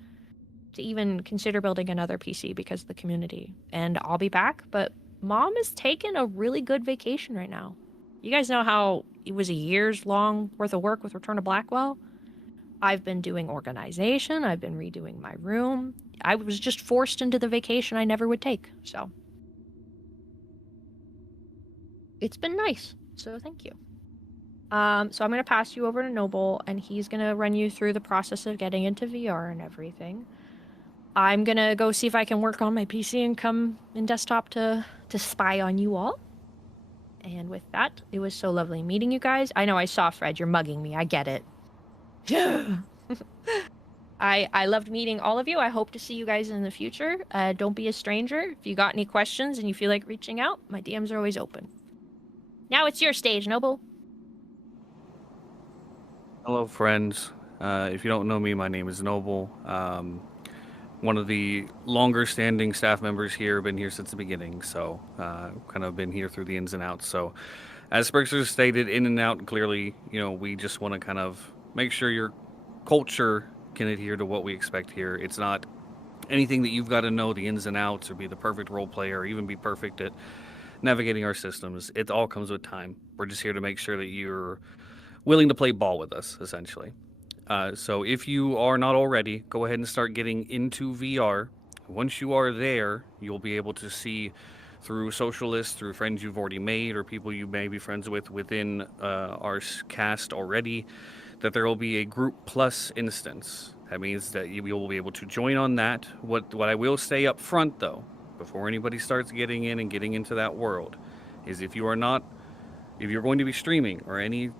to even consider building another PC because of the community. And I'll be back, but Mom is taking a really good vacation right now. You guys know how it was a year's long worth of work with Return to Blackwell? I've been doing organization. I've been redoing my room. I was just forced into the vacation I never would take. So it's been nice. So thank you. So I'm going to pass you over to Noble, and he's going to run you through the process of getting into VR and everything. I'm going to go see if I can work on my PC and come in desktop to spy on you all. And with that, it was so lovely meeting you guys. I know I saw Fred. You're mugging me. I get it. I loved meeting all of you. I hope to see you guys in the future. Don't be a stranger. If you got any questions and you feel like reaching out, my DMs are always open. Now it's your stage, Noble. Hello, friends. If you don't know me, my name is Noble. One of the longer-standing staff members here. Been here since the beginning, so kind of been here through the ins and outs. So, as Spencer stated, in and out, clearly, we just want to kind of make sure your culture can adhere to what we expect here. It's not anything that you've got to know the ins and outs or be the perfect role player or even be perfect at navigating our systems. It all comes with time. We're just here to make sure that you're willing to play ball with us, essentially. So if you are not already, go ahead and start getting into VR. Once you are there, you'll be able to see through social lists, through friends you've already made or people you may be friends with within our cast already, that there will be a group plus instance. That means that you will be able to join on that. What I will say up front, though, before anybody starts getting in and getting into that world, is if you are not If you're going to be streaming or any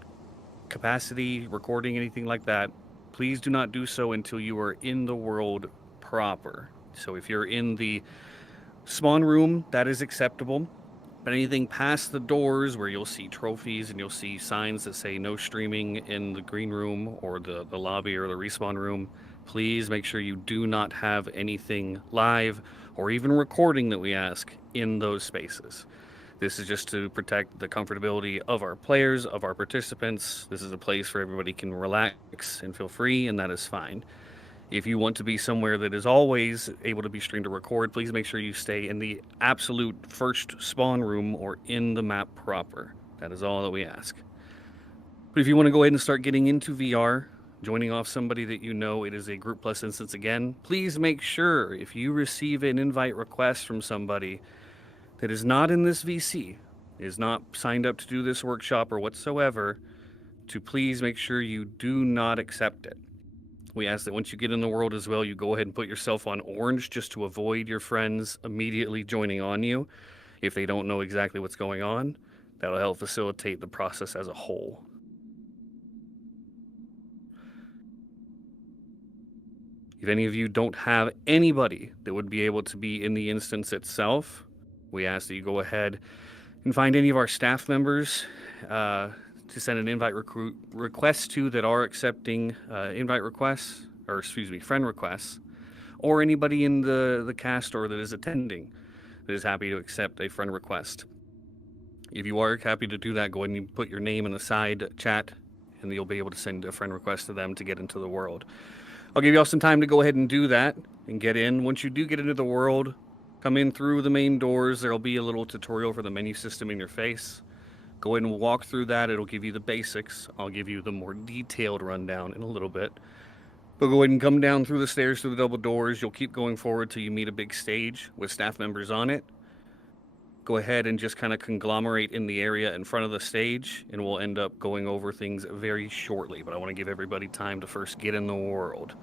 capacity, recording, anything like that, please do not do so until you are in the world proper. So if you're in the spawn room, that is acceptable. But anything past the doors where you'll see trophies and you'll see signs that say no streaming in the green room or the lobby or the respawn room, please make sure you do not have anything live or even recording that we ask in those spaces. This is just to protect the comfortability of our players, of our participants. This is a place where everybody can relax and feel free, and that is fine. If you want to be somewhere that is always able to be streamed or record, please make sure you stay in the absolute first spawn room or in the map proper. That is all that we ask. But if you want to go ahead and start getting into VR, joining off somebody that you know it is a group plus instance again, please make sure if you receive an invite request from somebody that is not in this VC, is not signed up to do this workshop or whatsoever, to please make sure you do not accept it. We ask that once you get in the world as well, you go ahead and put yourself on orange just to avoid your friends immediately joining on you if they don't know exactly what's going on. That'll help facilitate the process as a whole. If any of you don't have anybody that would be able to be in the instance itself, we ask that you go ahead and find any of our staff members to send an invite request to that are accepting invite requests, or excuse me, friend requests, or anybody in the cast or that is attending that is happy to accept a friend request. If you are happy to do that, go ahead and put your name in the side chat, and you'll be able to send a friend request to them to get into the world. I'll give y'all some time to go ahead and do that and get in. Once you do get into the world, come in through the main doors. There'll be a little tutorial for the menu system in your face. Go ahead and walk through that. It'll give you the basics. I'll give you the more detailed rundown in a little bit. But go ahead and come down through the stairs through the double doors. You'll keep going forward till you meet a big stage with staff members on it. Go ahead and just kind of conglomerate in the area in front of the stage, and we'll end up going over things very shortly. But I want to give everybody time to first get in the world.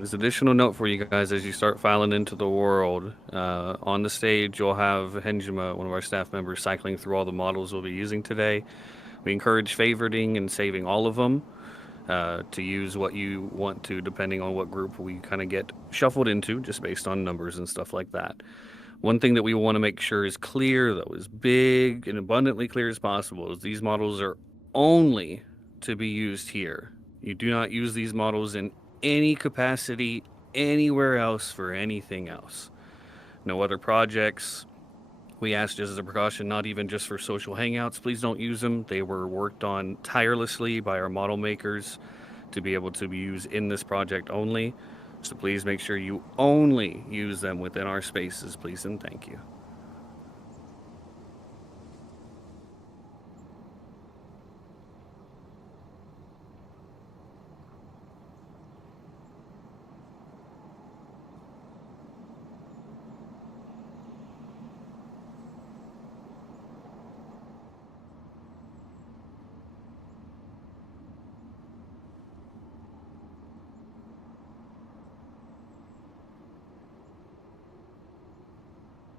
There's an additional note for you guys as you start filing into the world. On the stage, you'll have Henjima, one of our staff members, cycling through all the models we'll be using today. We encourage favoriting and saving all of them to use what you want to, depending on what group we kind of get shuffled into, just based on numbers and stuff like that. One thing that we want to make sure is clear, though, as big and abundantly clear as possible, is these models are only to be used here. You do not use these models in any capacity anywhere else for anything else. No other projects. We asked just as a precaution, not even just for social hangouts, please don't use them. They were worked on tirelessly by our model makers to be able to be used in this project only. So please make sure you only use them within our spaces, please and thank you.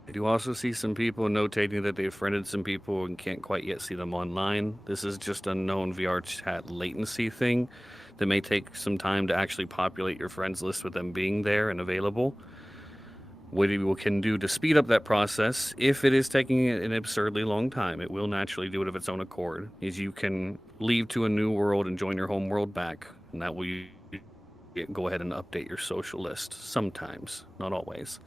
I do also see some people notating that they've friended some people and can't quite yet see them online. This is just a known VR chat latency thing that may take some time to actually populate your friends list with them being there and available. What you can do to speed up that process, if it is taking an absurdly long time, it will naturally do it of its own accord, is you can leave to a new world and join your home world back, and that will go ahead and update your social list sometimes, not always.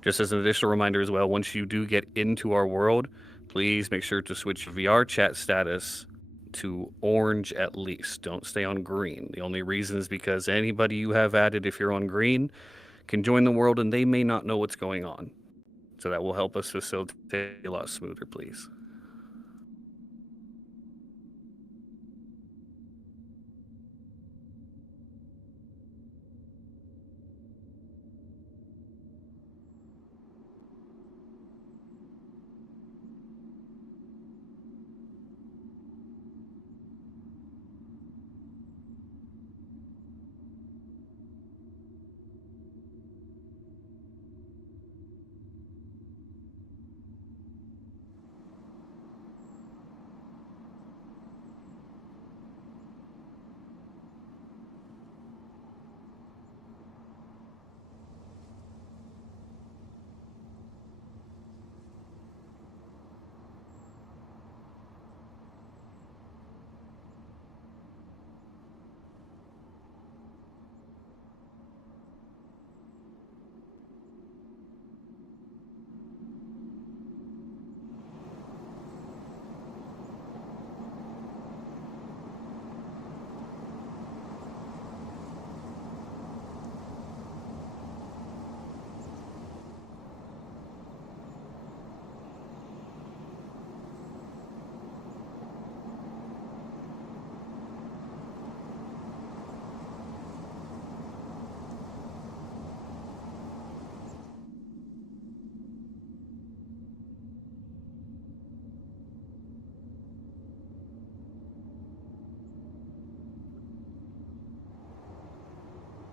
Just as an additional reminder as well, once you do get into our world, please make sure to switch your VR chat status to orange at least. Don't stay on green. The only reason is because anybody you have added, if you're on green, can join the world and they may not know what's going on. So that will help us facilitate a lot smoother, please.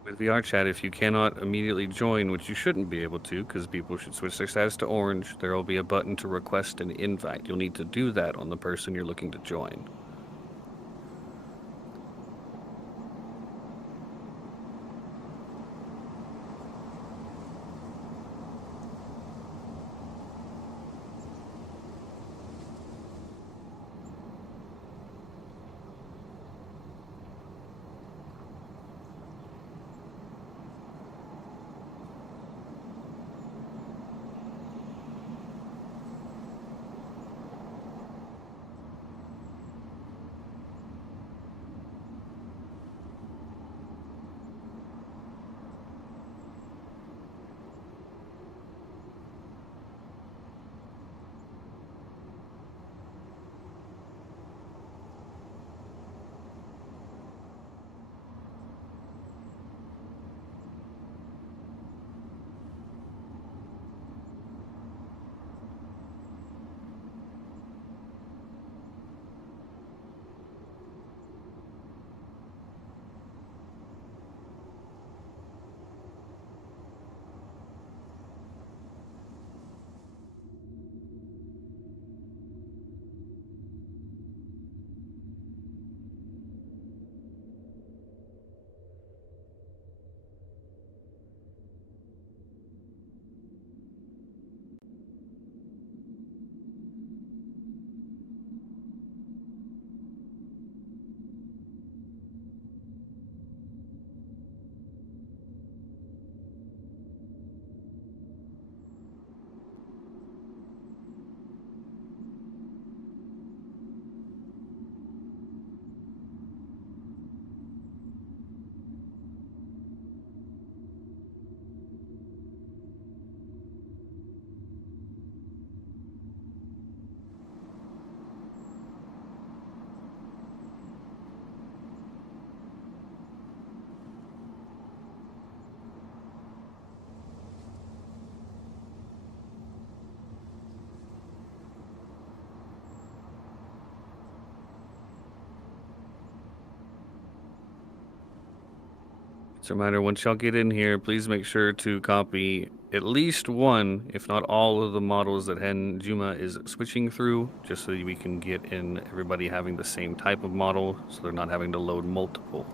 With VR chat, if you cannot immediately join, which you shouldn't be able to, because people should switch their status to orange, there will be a button to request an invite. You'll need to do that on the person you're looking to join. Just a reminder, once y'all get in here, please make sure to copy at least one, if not all, of the models that Hen Juma is switching through, just so we can get in everybody having the same type of model, so they're not having to load multiple.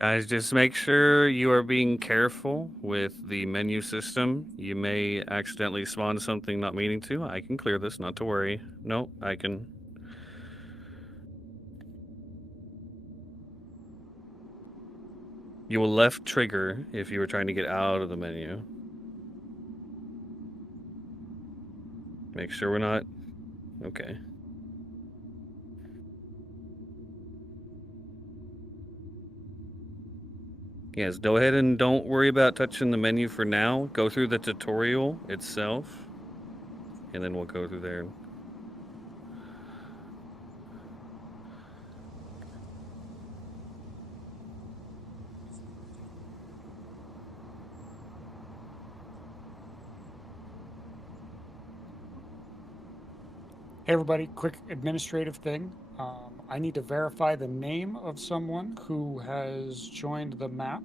Guys, just make sure you are being careful with the menu system. You may accidentally spawn something not meaning to. I can clear this, not to worry. No, I can. You will left trigger if you were trying to get out of the menu. Make sure we're not... Okay. Yes, go ahead and don't worry about touching the menu for now. Go through the tutorial itself, and then we'll go through there. Hey everybody, quick administrative thing. I need to verify the name of someone who has joined the map.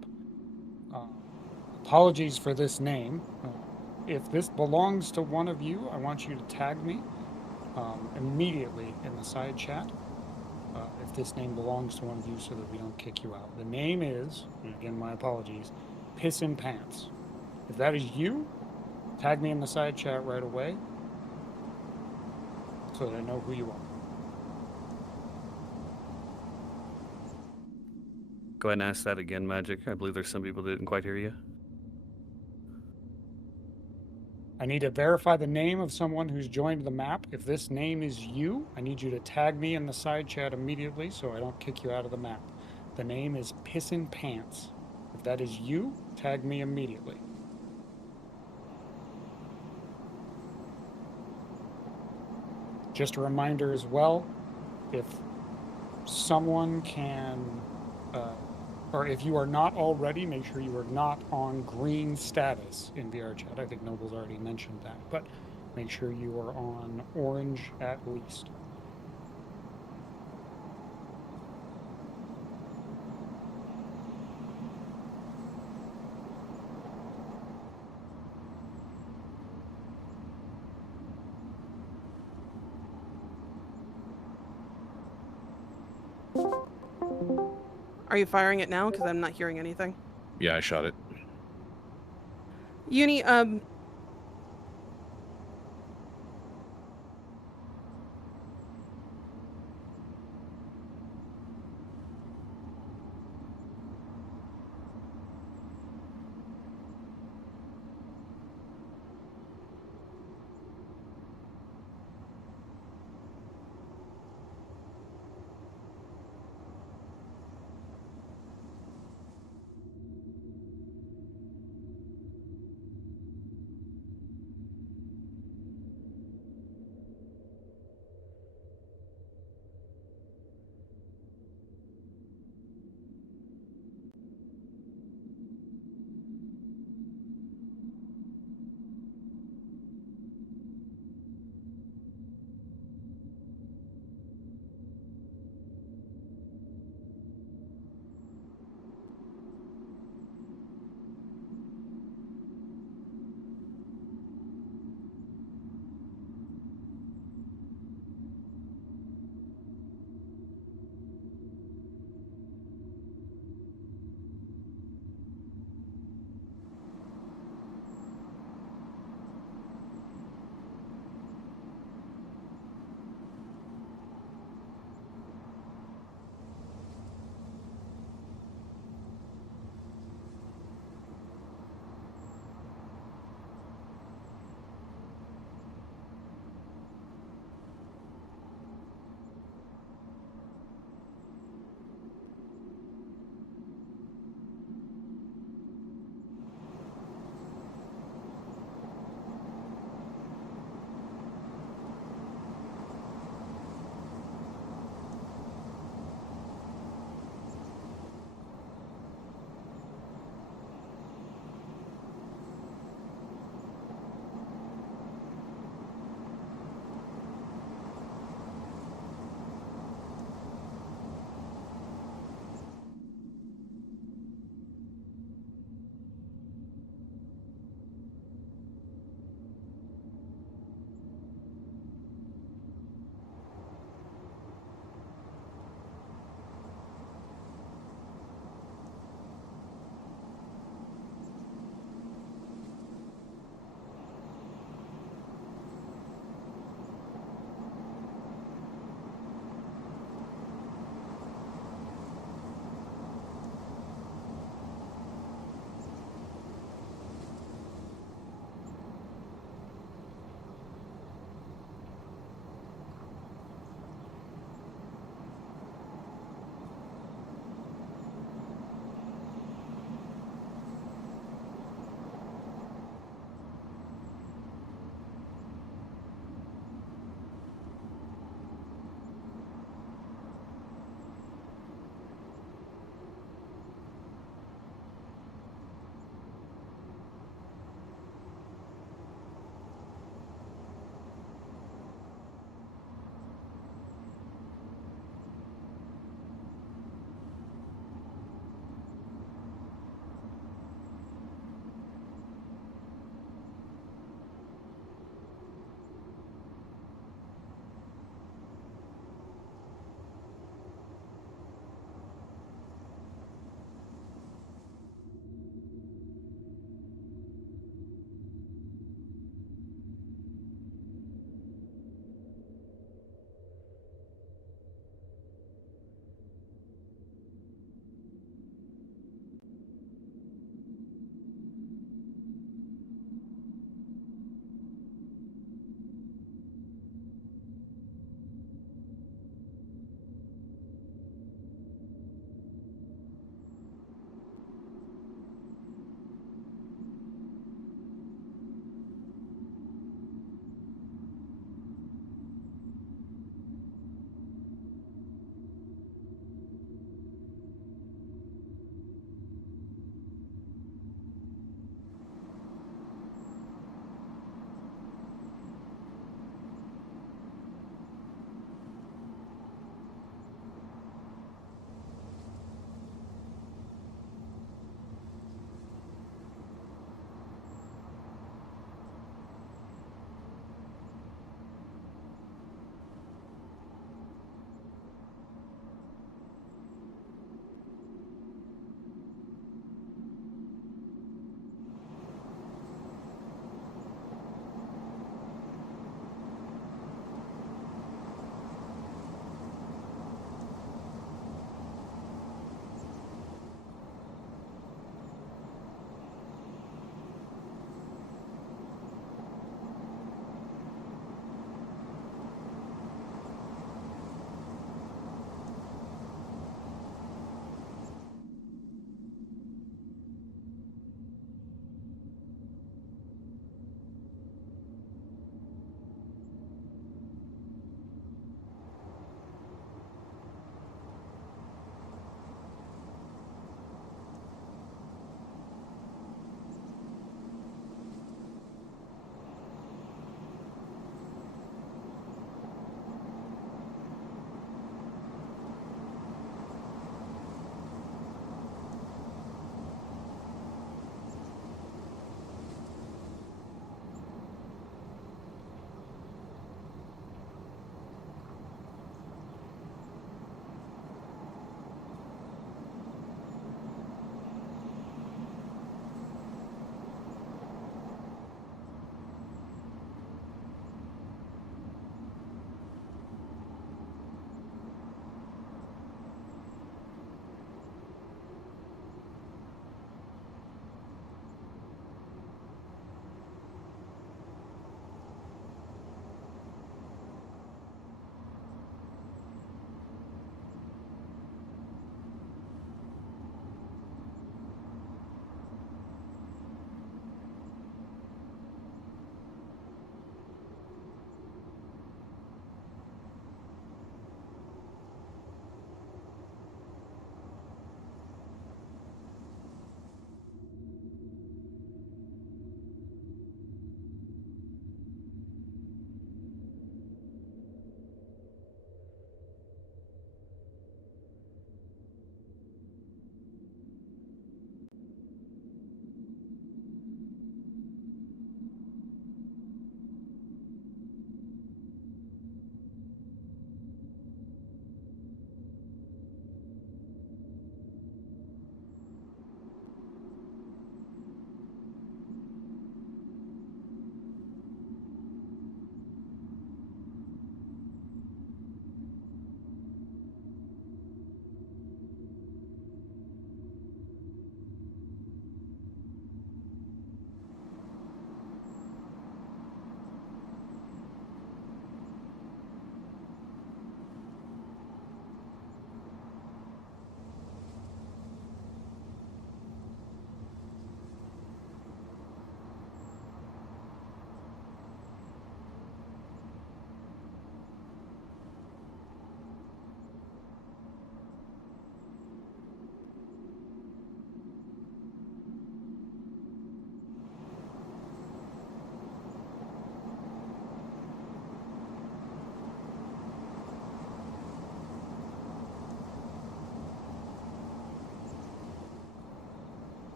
Apologies for this name. If this belongs to one of you, I want you to tag me immediately in the side chat. If this name belongs to one of you so that we don't kick you out. The name is, and again my apologies, Piss in Pants. If that is you, tag me in the side chat right away so that I know who you are. Go ahead and ask that again, Magic. I believe there's some people that didn't quite hear you. I need to verify the name of someone who's joined the map. If this name is you, I need you to tag me in the side chat immediately so I don't kick you out of the map. The name is Pissin' Pants. If that is you, tag me immediately. Just a reminder as well, if someone can, or if you are not already, make sure you are not on green status in VR chat. I think Noble's already mentioned that, but make sure you are on orange at least. Are you firing it now? Because I'm not hearing anything. Yeah, I shot it. Uni,